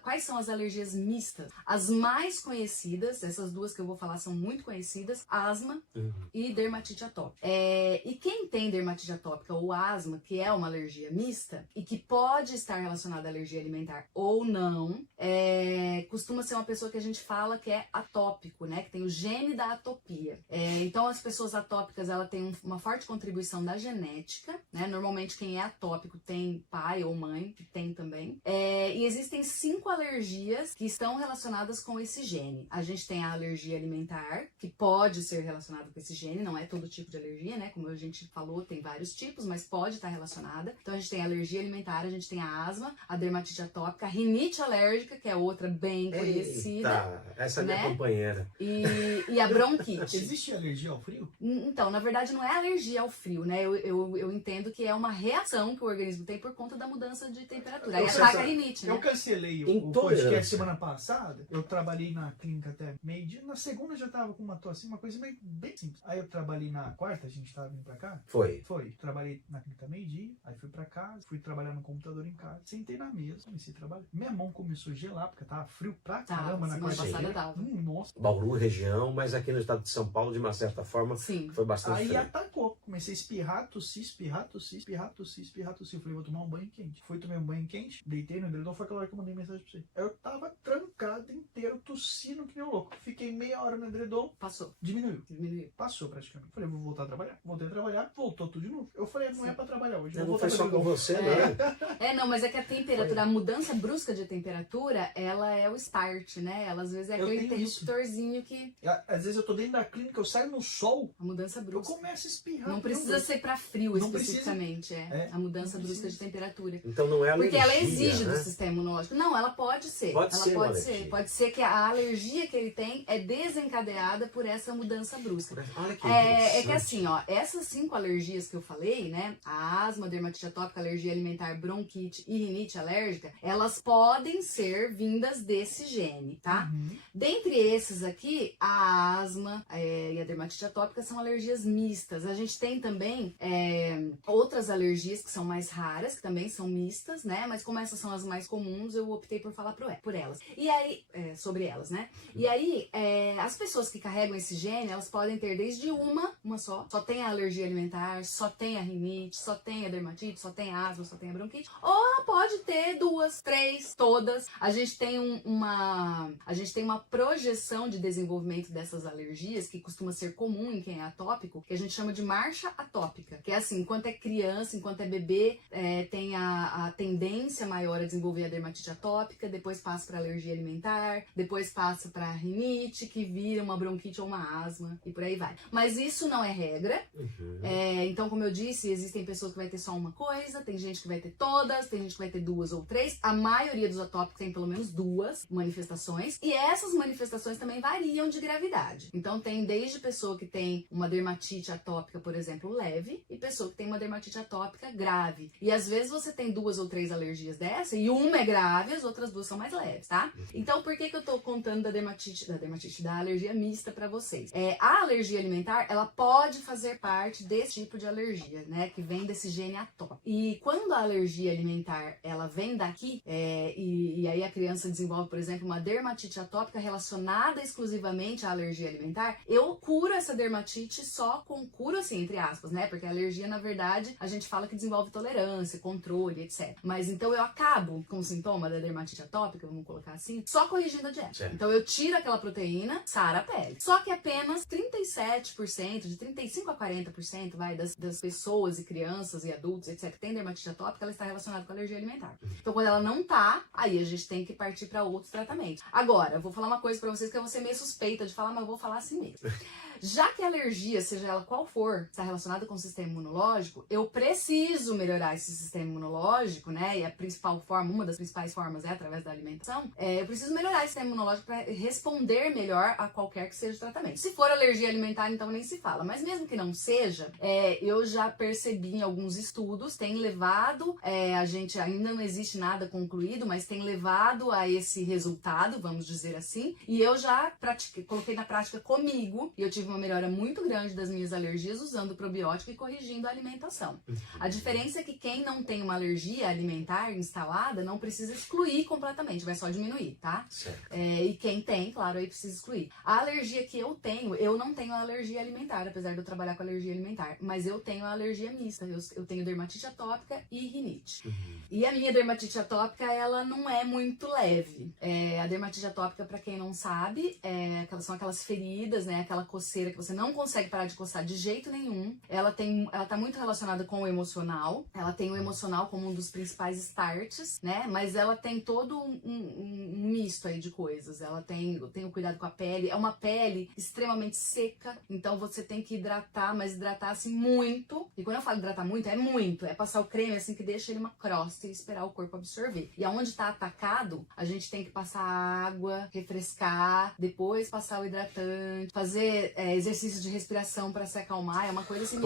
Quais são as alergias mistas? As mais conhecidas, essas duas que eu vou falar são muito conhecidas, asma e dermatite atópica. E quem tem dermatite atópica ou asma, que é uma alergia mista e que pode estar relacionada à alergia alimentar ou não, costuma ser uma pessoa que a gente fala que é atópico, né? Que tem o gene da atopia. Então, as pessoas atópicas, ela tem uma forte contribuição da genética, né? Normalmente, quem é atópico tem pai ou mãe, que tem também. E existem 5 alergias que estão relacionadas com esse gene. A gente tem a alergia alimentar, que pode ser relacionada com esse gene, não é todo tipo de alergia, né? Como a gente falou, tem vários tipos, mas pode estar relacionada. Então, a gente tem a alergia alimentar, a gente tem a asma, a dermatite atópica, a rinite alérgica, que é outra bem conhecida. Essa é minha companheira. E a bronquite. Existe alergia ao frio? Então, na verdade, não é alergia ao frio, né? Eu entendo que é uma reação que o organismo tem por conta da mudança de temperatura. Aí ataca a rinite, né? Eu cancelei o podcast semana passada. Eu trabalhei na clínica até meio-dia. Na segunda já tava com uma tosse, uma coisa bem simples. Aí eu trabalhei na quarta, a gente tava vindo pra cá. Foi. Foi. Trabalhei na clínica meio-dia, aí fui pra casa, fui trabalhar no computador em casa. Sentei na mesa, comecei a trabalhar. Minha mão começou a gelar, porque tava frio pra caramba na quarta-feira. Nossa. Bauru, região, mas aqui no estado de São Paulo, de uma certa forma, foi bastante Aí frio. atacou. Comecei a espirrar, tossir, espirrar, tossir, espirrar, tossir, espirrar, tossir. Eu falei, vou tomar um banho quente. Fui tomar um banho quente, deitei no edredom, foi aquela hora que eu mandei mensagem pra você. Eu tava trancado inteiro, tossindo que nem um louco. Fiquei meia hora no edredom. Passou. Diminuiu. Passou praticamente. Falei, vou voltar a trabalhar. Voltei a trabalhar, voltou tudo de novo. Eu falei, não é pra trabalhar hoje. Não foi só com você, não. Não, mas é que a temperatura, a mudança brusca de temperatura, ela é o start, né? Ela às vezes é aquele interruptorzinho que... Às vezes eu tô dentro da clínica, eu saio no sol. A mudança brusca. Eu começo a espirrar. Não precisa ser pra frio especificamente, a mudança brusca de temperatura. Então não é alergia, porque ela exige do sistema imunológico. Não, ela pode ser. Pode ser. Pode ser que a alergia que ele tem é desencadeada por essa mudança brusca. Olha que é que assim, ó, essas 5 alergias que eu falei, né? A asma, dermatite atópica, alergia alimentar, bronquite e rinite alérgica, elas podem ser vindas desse gene, tá? Dentre esses aqui, a asma e a dermatite atópica são alergias mistas. A gente tem também outras alergias que são mais raras, que também são mistas, né? Mas como essas são as mais comuns, eu optei por falar por elas. E aí, sobre elas, né? E aí, as pessoas que carregam esse gene, elas podem ter desde uma só tem a alergia alimentar, só tem a rinite, só tem a dermatite, só tem a asma, só tem a bronquite, ou ela pode ter 2, 3, todas. A gente tem uma projeção de desenvolvimento dessas alergias, que costuma ser comum em quem é atópico, que a gente chama de marcha atópica, que é assim, enquanto é criança, enquanto é bebê, tem a tendência maior a desenvolver a dermatite atópica, depois passa para alergia alimentar, depois passa para rinite, que vira uma bronquite ou uma asma, e por aí vai. Mas isso não é regra. Então, como eu disse, existem pessoas que vai ter só uma coisa, tem gente que vai ter todas, tem gente que vai ter 2 ou 3. A maioria dos atópicos tem pelo menos 2 manifestações, e essas manifestações também variam de gravidade. Então, tem desde pessoa que tem uma dermatite atópica, por exemplo, leve, e pessoa que tem uma dermatite atópica grave. E às vezes você tem 2 ou 3 alergias dessa, e uma é grave, as outras 2 são mais leves, tá? Então, por que eu tô contando da alergia mista pra vocês? A alergia alimentar, ela pode fazer parte desse tipo de alergia, né? Que vem desse gene atópico. E quando a alergia alimentar, ela vem daqui, e aí a criança desenvolve, por exemplo, uma dermatite atópica relacionada exclusivamente à alergia alimentar, eu curo essa dermatite só com curo, assim, entre aspas, né? Porque a alergia, na verdade, a gente fala que desenvolve tolerância, controle, etc. Mas então eu acabo com o sintoma da dermatite atópica, vamos colocar assim, só corrigindo a dieta. Certo. Então eu tiro aquela proteína, sara a pele. Só que apenas 37%, de 35% a 40%, das pessoas e crianças e adultos, etc., que tem dermatite atópica, ela está relacionada com a alergia alimentar. Então, quando ela não tá, aí a gente tem que partir para outros tratamentos. Agora, eu vou falar uma coisa para vocês que eu vou ser meio suspeita de falar, mas eu vou falar assim mesmo. Já que a alergia, seja ela qual for, está relacionada com o sistema imunológico, eu preciso melhorar esse sistema imunológico, né? E a principal forma, uma das principais formas é através da alimentação. Eu preciso melhorar esse sistema imunológico para responder melhor a qualquer que seja o tratamento. Se for alergia alimentar, então nem se fala. Mas mesmo que não seja, eu já percebi em alguns estudos, tem levado, a gente ainda não existe nada concluído, mas tem levado a esse resultado, vamos dizer assim. E eu já coloquei na prática comigo, e eu tive uma melhora muito grande das minhas alergias usando probiótico e corrigindo a alimentação. A diferença é que quem não tem uma alergia alimentar instalada não precisa excluir completamente, vai só diminuir, tá? E quem tem, claro, aí precisa excluir. A alergia que eu não tenho a alergia alimentar, apesar de eu trabalhar com alergia alimentar, mas eu tenho a alergia mista, eu tenho dermatite atópica e rinite. E a minha dermatite atópica, ela não é muito leve. A dermatite atópica, pra quem não sabe, são aquelas feridas, né, aquela coceira que você não consegue parar de coçar de jeito nenhum. Ela tá muito relacionada com o emocional. Ela tem o emocional como um dos principais starts, né? Mas ela tem todo um misto aí de coisas. Ela tem o cuidado com a pele. É uma pele extremamente seca, então você tem que hidratar, mas hidratar assim muito. E quando eu falo hidratar muito, é muito. É passar o creme assim que deixa ele uma crosta e esperar o corpo absorver. E aonde tá atacado, a gente tem que passar água, refrescar, depois passar o hidratante, fazer exercício de respiração para se acalmar, é uma coisa assim.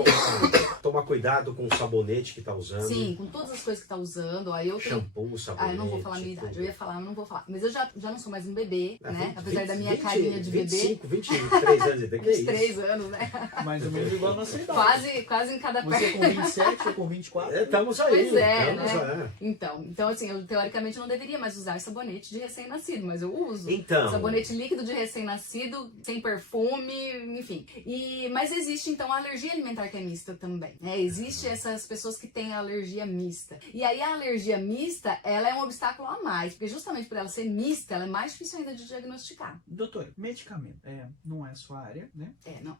Tomar cuidado com o sabonete que tá usando. Sim, com todas as coisas que tá usando. Aí eu tenho... Shampoo, sabonete. Ah, eu não vou falar a minha idade. Eu ia falar, mas não vou falar. Mas eu já não sou mais um bebê, né? 20, Apesar da minha 20, carinha de 25, bebê. 23 anos. Que 23 anos, né? Mais ou menos igual a nossa idade. Quase em cada Você perna. com 27, eu com 24. Estamos aí. Pois é, estamos né? Então assim, eu teoricamente não deveria mais usar sabonete de recém-nascido, mas eu uso. Então. Sabonete líquido de recém-nascido, sem perfume, enfim. Mas existe, então, a alergia alimentar que é mista também, né? Existe essas pessoas que têm alergia mista. E aí a alergia mista, ela é um obstáculo a mais, porque justamente por ela ser mista, ela é mais difícil ainda de diagnosticar. Doutor, medicamento, não é a sua área, né? Não.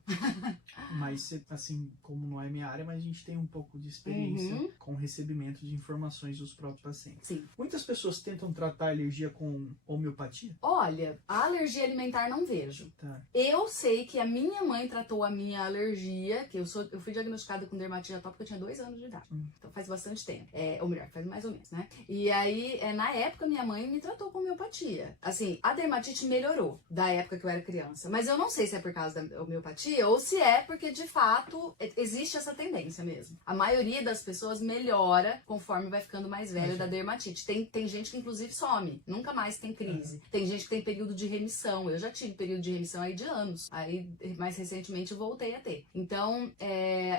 Mas, assim, como não é minha área, mas a gente tem um pouco de experiência com o recebimento de informações dos próprios pacientes. Sim. Muitas pessoas tentam tratar a alergia com homeopatia? Olha, a alergia alimentar não vejo. Tá. Eu sei que a minha mãe tratou a minha alergia, que eu fui diagnosticada com dermatite atópica, eu tinha 2 anos de idade. Então faz bastante tempo. Ou melhor, faz mais ou menos, né? E aí, na época, minha mãe me tratou com homeopatia. Assim, a dermatite melhorou da época que eu era criança. Mas eu não sei se é por causa da homeopatia ou se é porque, de fato, existe essa tendência mesmo. A maioria das pessoas melhora conforme vai ficando mais velha da dermatite. Tem gente que, inclusive, some. Nunca mais tem crise. Tem gente que tem período de remissão. Eu já tive período de remissão aí de anos. Aí, mais recentemente, eu voltei a ter. Então,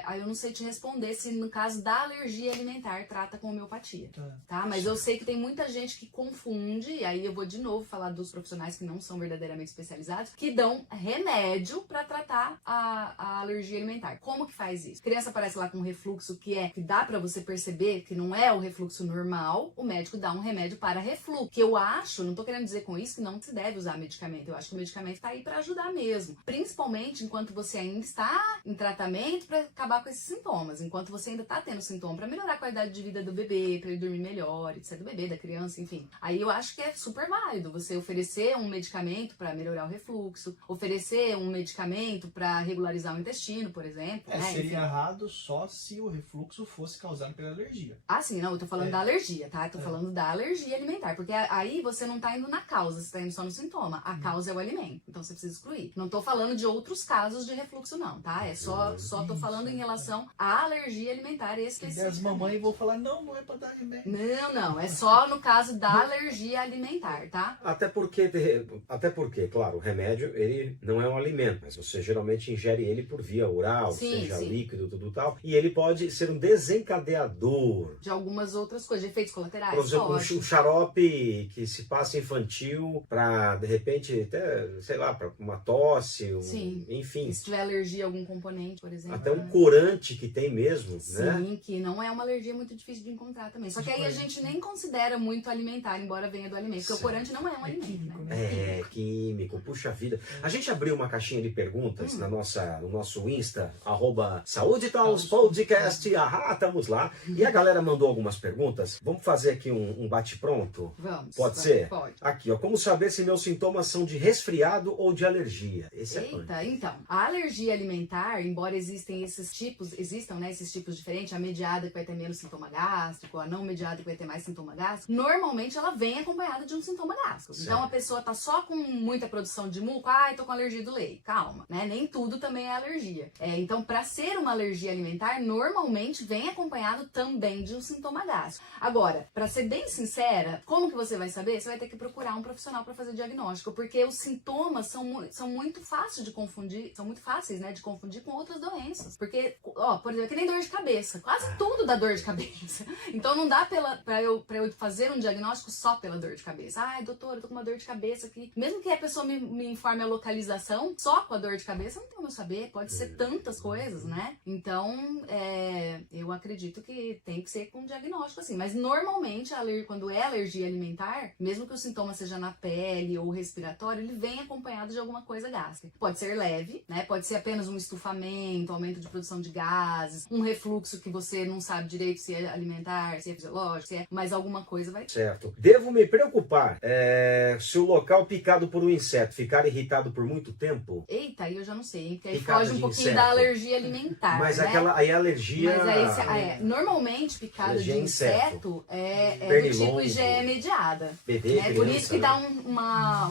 aí eu não sei te responder se, no caso da alergia alimentar, trata com homeopatia. Tá? Mas eu sei que tem muita gente que confunde, e aí eu vou de novo falar dos profissionais que não são verdadeiramente especializados, que dão remédio para tratar a alergia alimentar. Como que faz isso? A criança aparece lá com refluxo que dá para você perceber que não é o refluxo normal, o médico dá um remédio para refluxo. Que eu acho, não tô querendo dizer com isso que não se deve usar medicamento. Eu acho que o medicamento tá aí para ajudar mesmo. Principalmente enquanto você ainda está em tratamento para acabar com esses sintomas. Enquanto você ainda tá tendo sintoma, para melhorar a qualidade de vida do bebê, para ele dormir melhor, etc. Do bebê, da criança, enfim. Aí eu acho que é super válido você oferecer um medicamento para melhorar o refluxo, oferecer um medicamento para regularizar o intestino, por exemplo. Seria errado só se o refluxo fosse causado pela alergia. Ah, sim, não, eu tô falando da alergia, tá? Eu tô falando da alergia alimentar, porque aí você não tá indo na causa, você tá indo só no sintoma. A causa é o alimento, então você precisa excluir. Não tô falando de outros casos de refluxo, não, tá? Só tô falando em relação à alergia alimentar específica. E as mamães vão falar, não é pra dar remédio. Não, é só no caso da alergia alimentar, tá? Até porque, claro, o remédio, ele não é um alimento, mas você geralmente ingere ele por via oral, seja líquido, tudo tal, e ele pode ser um desencadeador de algumas outras coisas, de efeitos colaterais. Por exemplo, um xarope que se passa infantil para, de repente, até, sei lá, para uma tosse, enfim. E se tiver alergia a algum componente, por exemplo. Até um corante que tem mesmo, né? Sim, que não é uma alergia muito difícil de encontrar também. Só que aí a gente nem considera muito alimentar, embora venha do alimento, porque o corante não é um alimento, químico, né? É químico, puxa vida. A gente abriu uma caixinha de perguntas no nosso Insta, @Saúde Talks Podcast, estamos lá. E a galera mandou algumas perguntas. Vamos fazer aqui um bate-pronto? Vamos. Pode ser? Pode. Aqui, ó. Como saber se meus sintomas são de resfriado ou de alergia? Então, a alergia alimentar, embora existam esses tipos diferentes, a mediada que vai ter menos sintoma gástrico, a não mediada que vai ter mais sintoma gástrico, normalmente ela vem acompanhada de um sintoma gástrico. Certo. Então a pessoa tá só com muita produção de muco, tô com alergia do leite. Calma, né? Nem tudo também é alergia. Então, para ser uma alergia alimentar, normalmente vem acompanhado também de um sintoma gástrico. Agora, para ser bem sincera, como que você vai saber? Você vai ter que procurar um profissional para fazer diagnóstico, porque os sintomas são muito fáceis de confundir, são muito fáceis, né, de confundir com outras doenças. Porque, por exemplo, que nem dor de cabeça. Quase tudo dá dor de cabeça. Então não dá pra eu fazer um diagnóstico só pela dor de cabeça. Ai, doutor, eu tô com uma dor de cabeça aqui. Mesmo que a pessoa me informe a localização, só com a dor de cabeça, não tem como eu saber. Pode ser tantas coisas, né? Então, eu acredito que tem que ser com um diagnóstico assim. Mas normalmente, quando é alergia alimentar, mesmo que o sintoma seja na pele ou respiratório, ele vem acompanhado de alguma coisa gástrica. Pode ser leve, né? Pode ser apenas um estufamento, aumento de produção de gases, um refluxo que você não sabe direito se é alimentar, se é fisiológico, mas alguma coisa vai... Certo. Devo me preocupar se o local picado por um inseto ficar irritado por muito tempo? Eita, aí eu já não sei, hein? Porque aí Picada foge um de pouquinho inseto. da alergia alimentar, Mas né? aí a alergia... Mas aí, normalmente, picada alergia de inseto. é do Pernilongo. tipo IgE mediada. Bebê, Por isso que dá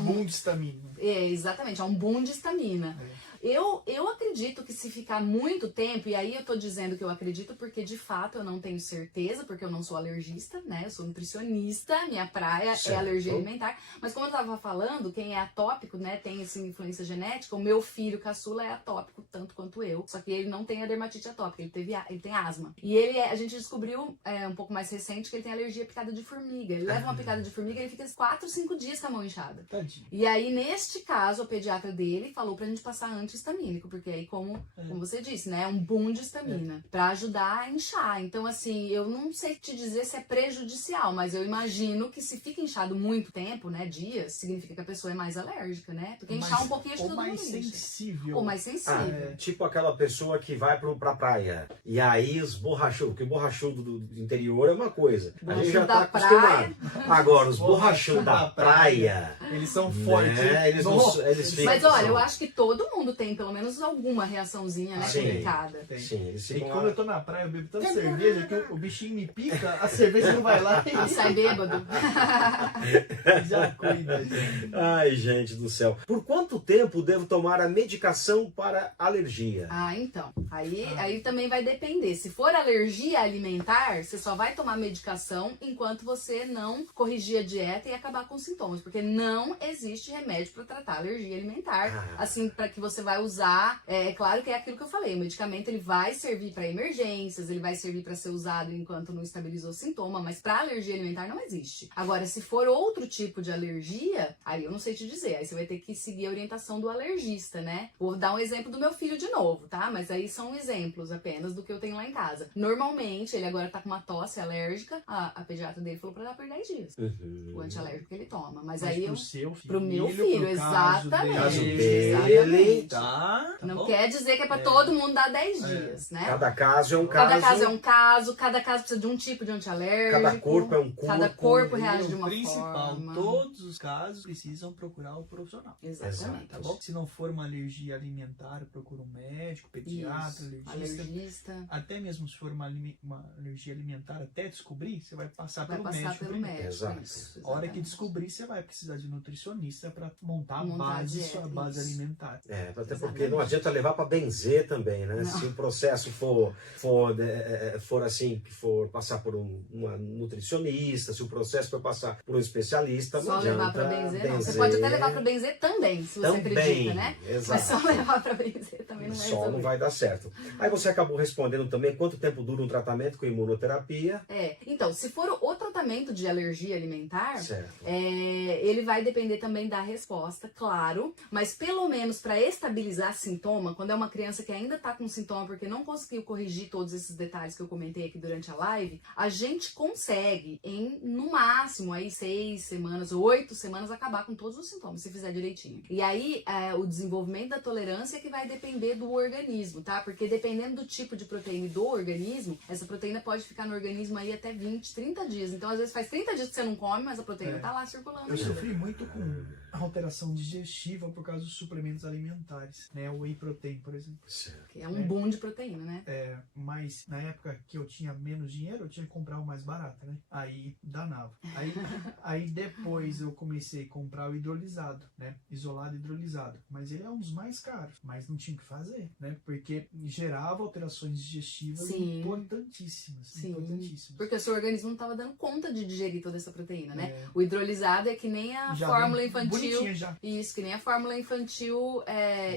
Boom de estamina. exatamente, é um boom de estamina. Eu acredito que se ficar muito tempo, e aí eu tô dizendo que eu acredito porque de fato eu não tenho certeza, porque eu não sou alergista, né? Eu sou nutricionista, minha praia é alergia alimentar. Mas como eu tava falando, quem é atópico, né, tem essa influência genética, o meu filho caçula é atópico, tanto quanto eu. Só que ele não tem a dermatite atópica, ele tem asma. E a gente descobriu um pouco mais recente que ele tem alergia à picada de formiga. Ele leva uma picada de formiga e ele fica 4, 5 dias com a mão inchada. Tadinho. E aí, neste caso, o pediatra dele falou pra gente passar anti-histamínico, porque aí, como você disse, né, é um boom de histamina, pra ajudar a inchar. Então, assim, eu não sei te dizer se é prejudicial, mas eu imagino que se fica inchado muito tempo, né, dias, significa que a pessoa é mais alérgica, né? Porque inchar um pouquinho acho que todo mundo incha. Sensível. Ou mais sensível. Tipo aquela pessoa que vai pra praia, e aí os borrachudos, porque o borrachudo do interior é uma coisa, a gente já tá acostumado. Agora, os borrachudos da praia, eles são fortes. Né? Eles ficam, mas olha, eu acho que todo mundo tem pelo menos alguma reaçãozinha, né, complicada. Sim, eles ficam quando eu tô na praia, eu bebo tanta cerveja que o bichinho me pica, a cerveja não vai lá e sai bêbado. Já cuida, gente. Ai, gente do céu. Por quanto tempo devo tomar a medicação para alergia? Então. Aí também vai depender. Se for alergia alimentar, você só vai tomar medicação enquanto você não corrigir a dieta e acabar com os sintomas. Porque não existe remédio para tratar alergia alimentar. Assim, para que você vai usar. É claro que é aquilo que eu falei. O medicamento ele vai servir para emergências, ele vai servir para ser usado enquanto não estabilizou o sintoma, mas para alergia alimentar não existe. Agora, se for outro tipo de alergia, aí eu não sei te dizer. Aí você vai ter que seguir a orientação do alergista, né? Vou dar um exemplo do meu filho de novo, tá? Mas aí são exemplos apenas do que eu tenho lá em casa. Normalmente, ele agora tá com uma tosse alérgica, a pediatra dele falou pra dar por 10 dias. O antialérgico que ele toma. Mas aí pro seu filho, pro meu filho, exatamente. Caso dele, exatamente. Tá não bom? quer dizer que é pra todo mundo dar 10 dias, né? Cada caso é um caso. Cada caso é um caso, cada caso precisa de um tipo de antialérgico. Cada corpo é um corpo. Cada corpo reage de O uma principal, forma. todos os casos precisam procurar o profissional. Exatamente. Tá bom? Se não for uma alergia alimentar, procura um médico, pediatra, alergista. Até mesmo se for uma alergia alimentar, até descobrir, você vai passar pelo médico primeiro. Exato. A hora que descobrir, você vai precisar de nutricionista para montar a base, sua base alimentar. Até porque não adianta levar para benzer também, né? Não. Se o processo for assim, que for passar por uma nutricionista, se o processo for passar por um especialista, só não adianta levar pra benzer, não. Você pode até levar pra benzer também, se você acredita, né? Exato. Mas só levar pra benzer também não vai Só resolver. não vai dar certo. Aí você acabou respondendo também quanto tempo dura um tratamento com imunoterapia. Então, se for o tratamento de alergia alimentar, Certo. ele vai depender também da resposta, claro, mas pelo menos para estabilizar sintoma, quando é uma criança que ainda tá com sintoma porque não conseguiu corrigir todos esses detalhes que eu comentei aqui durante a live, a gente consegue no máximo aí 6 semanas, 8 semanas acabar com todos os sintomas, se fizer direitinho. E aí o desenvolvimento da tolerância é que vai depender do organismo, tá? Porque dependendo do tipo de proteína e do organismo, essa proteína pode ficar no organismo aí até 20, 30 dias. Então, às vezes faz 30 dias que você não come, mas a proteína tá lá circulando. Eu sofri muito com alteração digestiva por causa dos suplementos alimentares, né? O whey protein, por exemplo. Que é um boom de proteína, né? Mas na época que eu tinha menos dinheiro, eu tinha que comprar o mais barato, né? Aí danava. Aí depois eu comecei a comprar o hidrolisado, né? Isolado hidrolisado. Mas ele é um dos mais caros, mas não tinha o que fazer, né? Porque gerava alterações digestivas importantíssimas. Sim. Importantíssimas. Porque o seu organismo não estava dando conta de digerir toda essa proteína, né? O hidrolisado é que nem a fórmula infantil. Já. Isso, que nem a fórmula infantil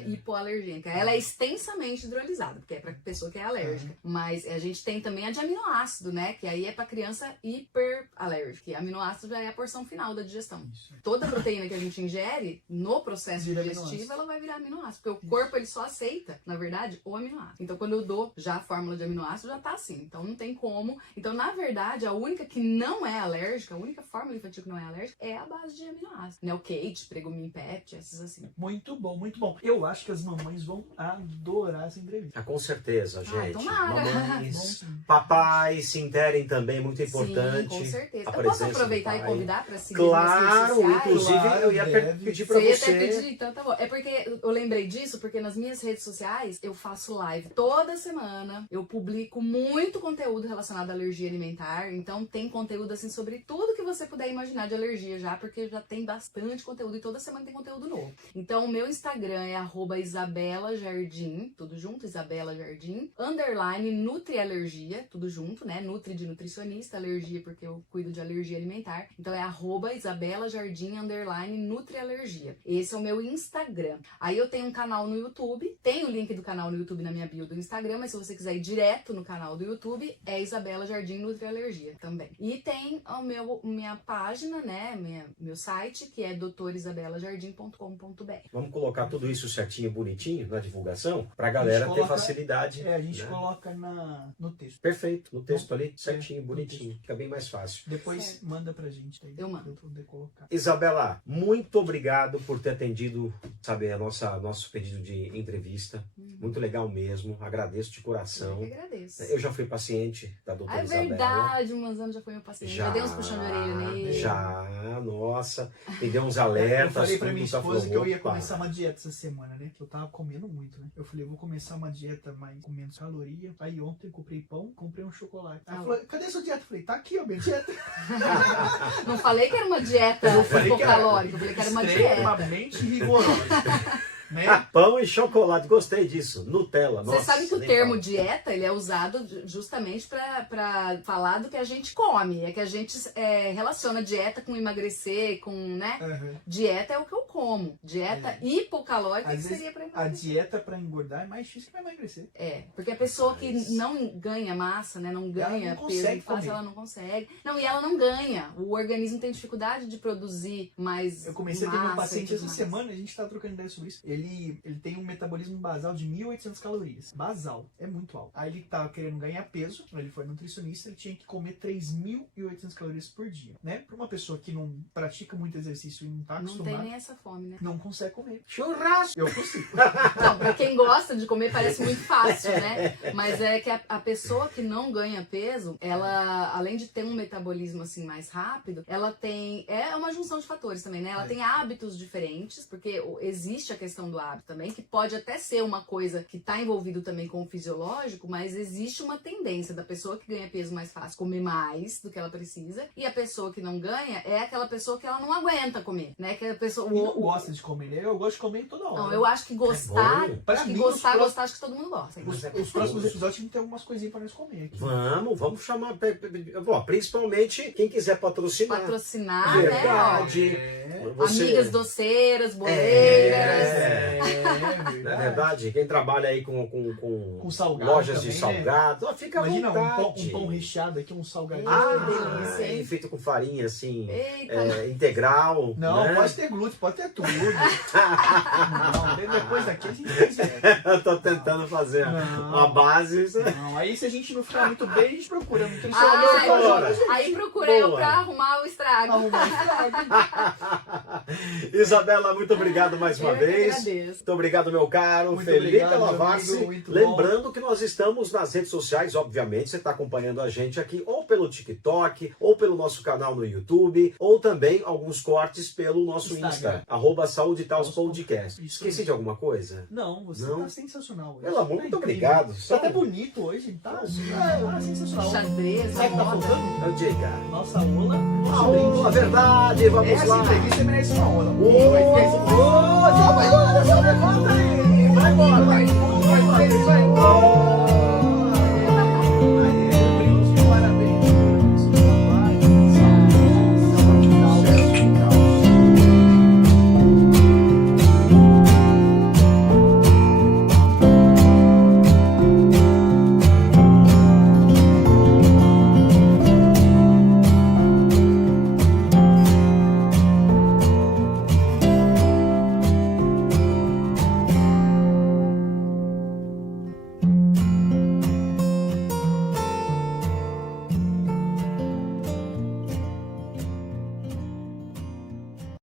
hipoalergênica. Ela é extensamente hidrolisada, porque é pra pessoa que é alérgica. Mas a gente tem também a de aminoácido, né? Que aí é pra criança hiperalérgica. E aminoácido já é a porção final da digestão. Isso. Toda proteína que a gente ingere no processo digestivo, ela vai virar aminoácido. Porque o corpo, ele só aceita, na verdade, o aminoácido. Então, quando eu dou já a fórmula de aminoácido, já tá assim. Então, não tem como. Então, na verdade, a única que não é alérgica, a única fórmula infantil que não é alérgica, é a base de aminoácido. Neocate, Pregumin Pet, essas assim. Muito bom, muito bom. Eu acho que as mamães vão adorar essa entrevista. Com certeza, gente. Tomara. Mamães, papais se interem também, muito importante. Sim, com certeza. Eu posso aproveitar e convidar para seguir nas redes sociais? Inclusive eu ia pedir para você. Você ia até pedir, então tá bom. É porque eu lembrei disso, porque nas minhas redes sociais eu faço live toda semana, eu publico muito conteúdo relacionado à alergia alimentar, então tem conteúdo assim sobre tudo que você puder imaginar de alergia já, porque já tem bastante conteúdo e toda semana tem conteúdo novo. Então o meu Instagram é @Isabela Jardim, tudo junto, Isabela Jardim, _ Nutrialergia, tudo junto, né? Nutri de nutricionista, alergia porque eu cuido de alergia alimentar. Então é @Isabela Jardim _ Nutrialergia. Esse é o meu Instagram. Aí eu tenho um canal no YouTube, tem o link do canal no YouTube na minha bio do Instagram, mas se você quiser ir direto no canal do YouTube, é Isabela Jardim Nutrialergia também. E tem minha página, né? Meu site, que é doutorisabelajardim.com.br. Vamos colocar tudo isso certinho, bonitinho na divulgação, pra galera ter facilidade. A gente né? coloca no texto. Perfeito, no texto ali, certinho, bonitinho. Fica bem mais fácil. Depois manda pra gente. Aí, eu mando. Pra eu poder colocar. Isabela, muito obrigado por ter atendido, sabe, nosso pedido de entrevista. Muito legal mesmo. Agradeço de coração. Eu que agradeço. Eu já fui paciente da doutora Isabela. É verdade, umas anos já foi meu paciente. Já dei uns puxão de orelha nele. Já, nossa. Me deu uns alertas. Eu falei pra minha esposa que eu ia opa. começar uma dieta essa semana, né? Eu tava comendo muito, né? Eu falei, eu vou começar uma dieta mais com menos caloria. Aí ontem eu comprei pão, comprei um chocolate. Ela falou, cadê a sua dieta? Eu falei, tá aqui, ó, minha dieta. Não falei que era uma dieta hipocalórica, eu falei que era uma dieta. Extremamente rigorosa. Né? Pão e chocolate, gostei disso. Nutella, nossa. Você sabe que o nem termo fala. dieta, ele é usado justamente pra falar do que a gente come. É que a gente relaciona dieta com emagrecer, com, né? Uhum. Dieta é o que eu como. Dieta hipocalórica Às que vezes, seria pra a emagrecer. dieta pra engordar é mais difícil que pra emagrecer. Porque a pessoa que não ganha massa, né? Não ganha não peso consegue fácil, comer. ela não consegue. Não, e ela não ganha. O organismo tem dificuldade de produzir mais Eu comecei a ter massa um paciente e tudo essa mais. semana, a gente tá trocando ideia sobre isso. Ele tem um metabolismo basal de 1.800 calorias. Basal, é muito alto. Aí ele tava querendo ganhar peso, ele foi nutricionista, ele tinha que comer 3.800 calorias por dia, né? Pra uma pessoa que não pratica muito exercício e não tá Não acostumada, tem nem essa fome, né? não consegue comer. Churrasco! Eu consigo. Não, pra quem gosta de comer parece muito fácil, né? Mas é que a pessoa que não ganha peso, ela, além de ter um metabolismo assim mais rápido, ela tem... É uma junção de fatores também, né? Ela tem hábitos diferentes, porque existe a questão do hábito também, que pode até ser uma coisa que tá envolvido também com o fisiológico, mas existe uma tendência da pessoa que ganha peso mais fácil comer mais do que ela precisa, e a pessoa que não ganha é aquela pessoa que ela não aguenta comer, né? Que a pessoa... E não gosta de comer, né? Eu gosto de comer toda hora. Não, eu acho que gostar, bom. Pra acho que mim, gostar, acho que todo mundo gosta. Os próximos episódios vão ter algumas coisinhas pra nós comer aqui. Vamos chamar. Bom, principalmente quem quiser patrocinar. Patrocinar, Verdade. né? Ó, Você- amigas doceiras, bolegas. É verdade. Quem trabalha aí com salgado lojas também, de salgado, fica à Imagina vontade. um pão recheado aqui, um salgadinho. delícia, hein? Feito com farinha assim, Eita, integral. Não, né? pode ter glúten, pode ter tudo. Não, depois daqui a gente faz direto. Eu tô tentando fazer Não. uma base. Não, aí se a gente não ficar muito bem, a gente procura Ah, nutricionista. aí procura eu Boa. pra arrumar o estrago. Arrumar estrago. Isabela, muito obrigado mais uma Eu que vez. agradeço. Muito obrigado, meu caro Muito Felipe obrigado, meu Lavassi. amigo, muito Lembrando que nós estamos nas redes sociais, obviamente, você está acompanhando a gente aqui, ou pelo TikTok, ou pelo nosso canal no YouTube, ou também alguns cortes pelo nosso Instagram. Insta, @Saúde e Taos Podcast. Isso Esqueci mesmo. de alguma coisa? Não, você Não. tá sensacional hoje. Pelo amor, Tá muito incrível. obrigado. Tá até bonito hoje, tá? Tá sensacional. Xadrez, Sabe o que tá moda. faltando? Eu diga. Nossa ola. A ola, verdade, vamos Essa lá. entrevista merece uma ola. Vai embora. Vai embora.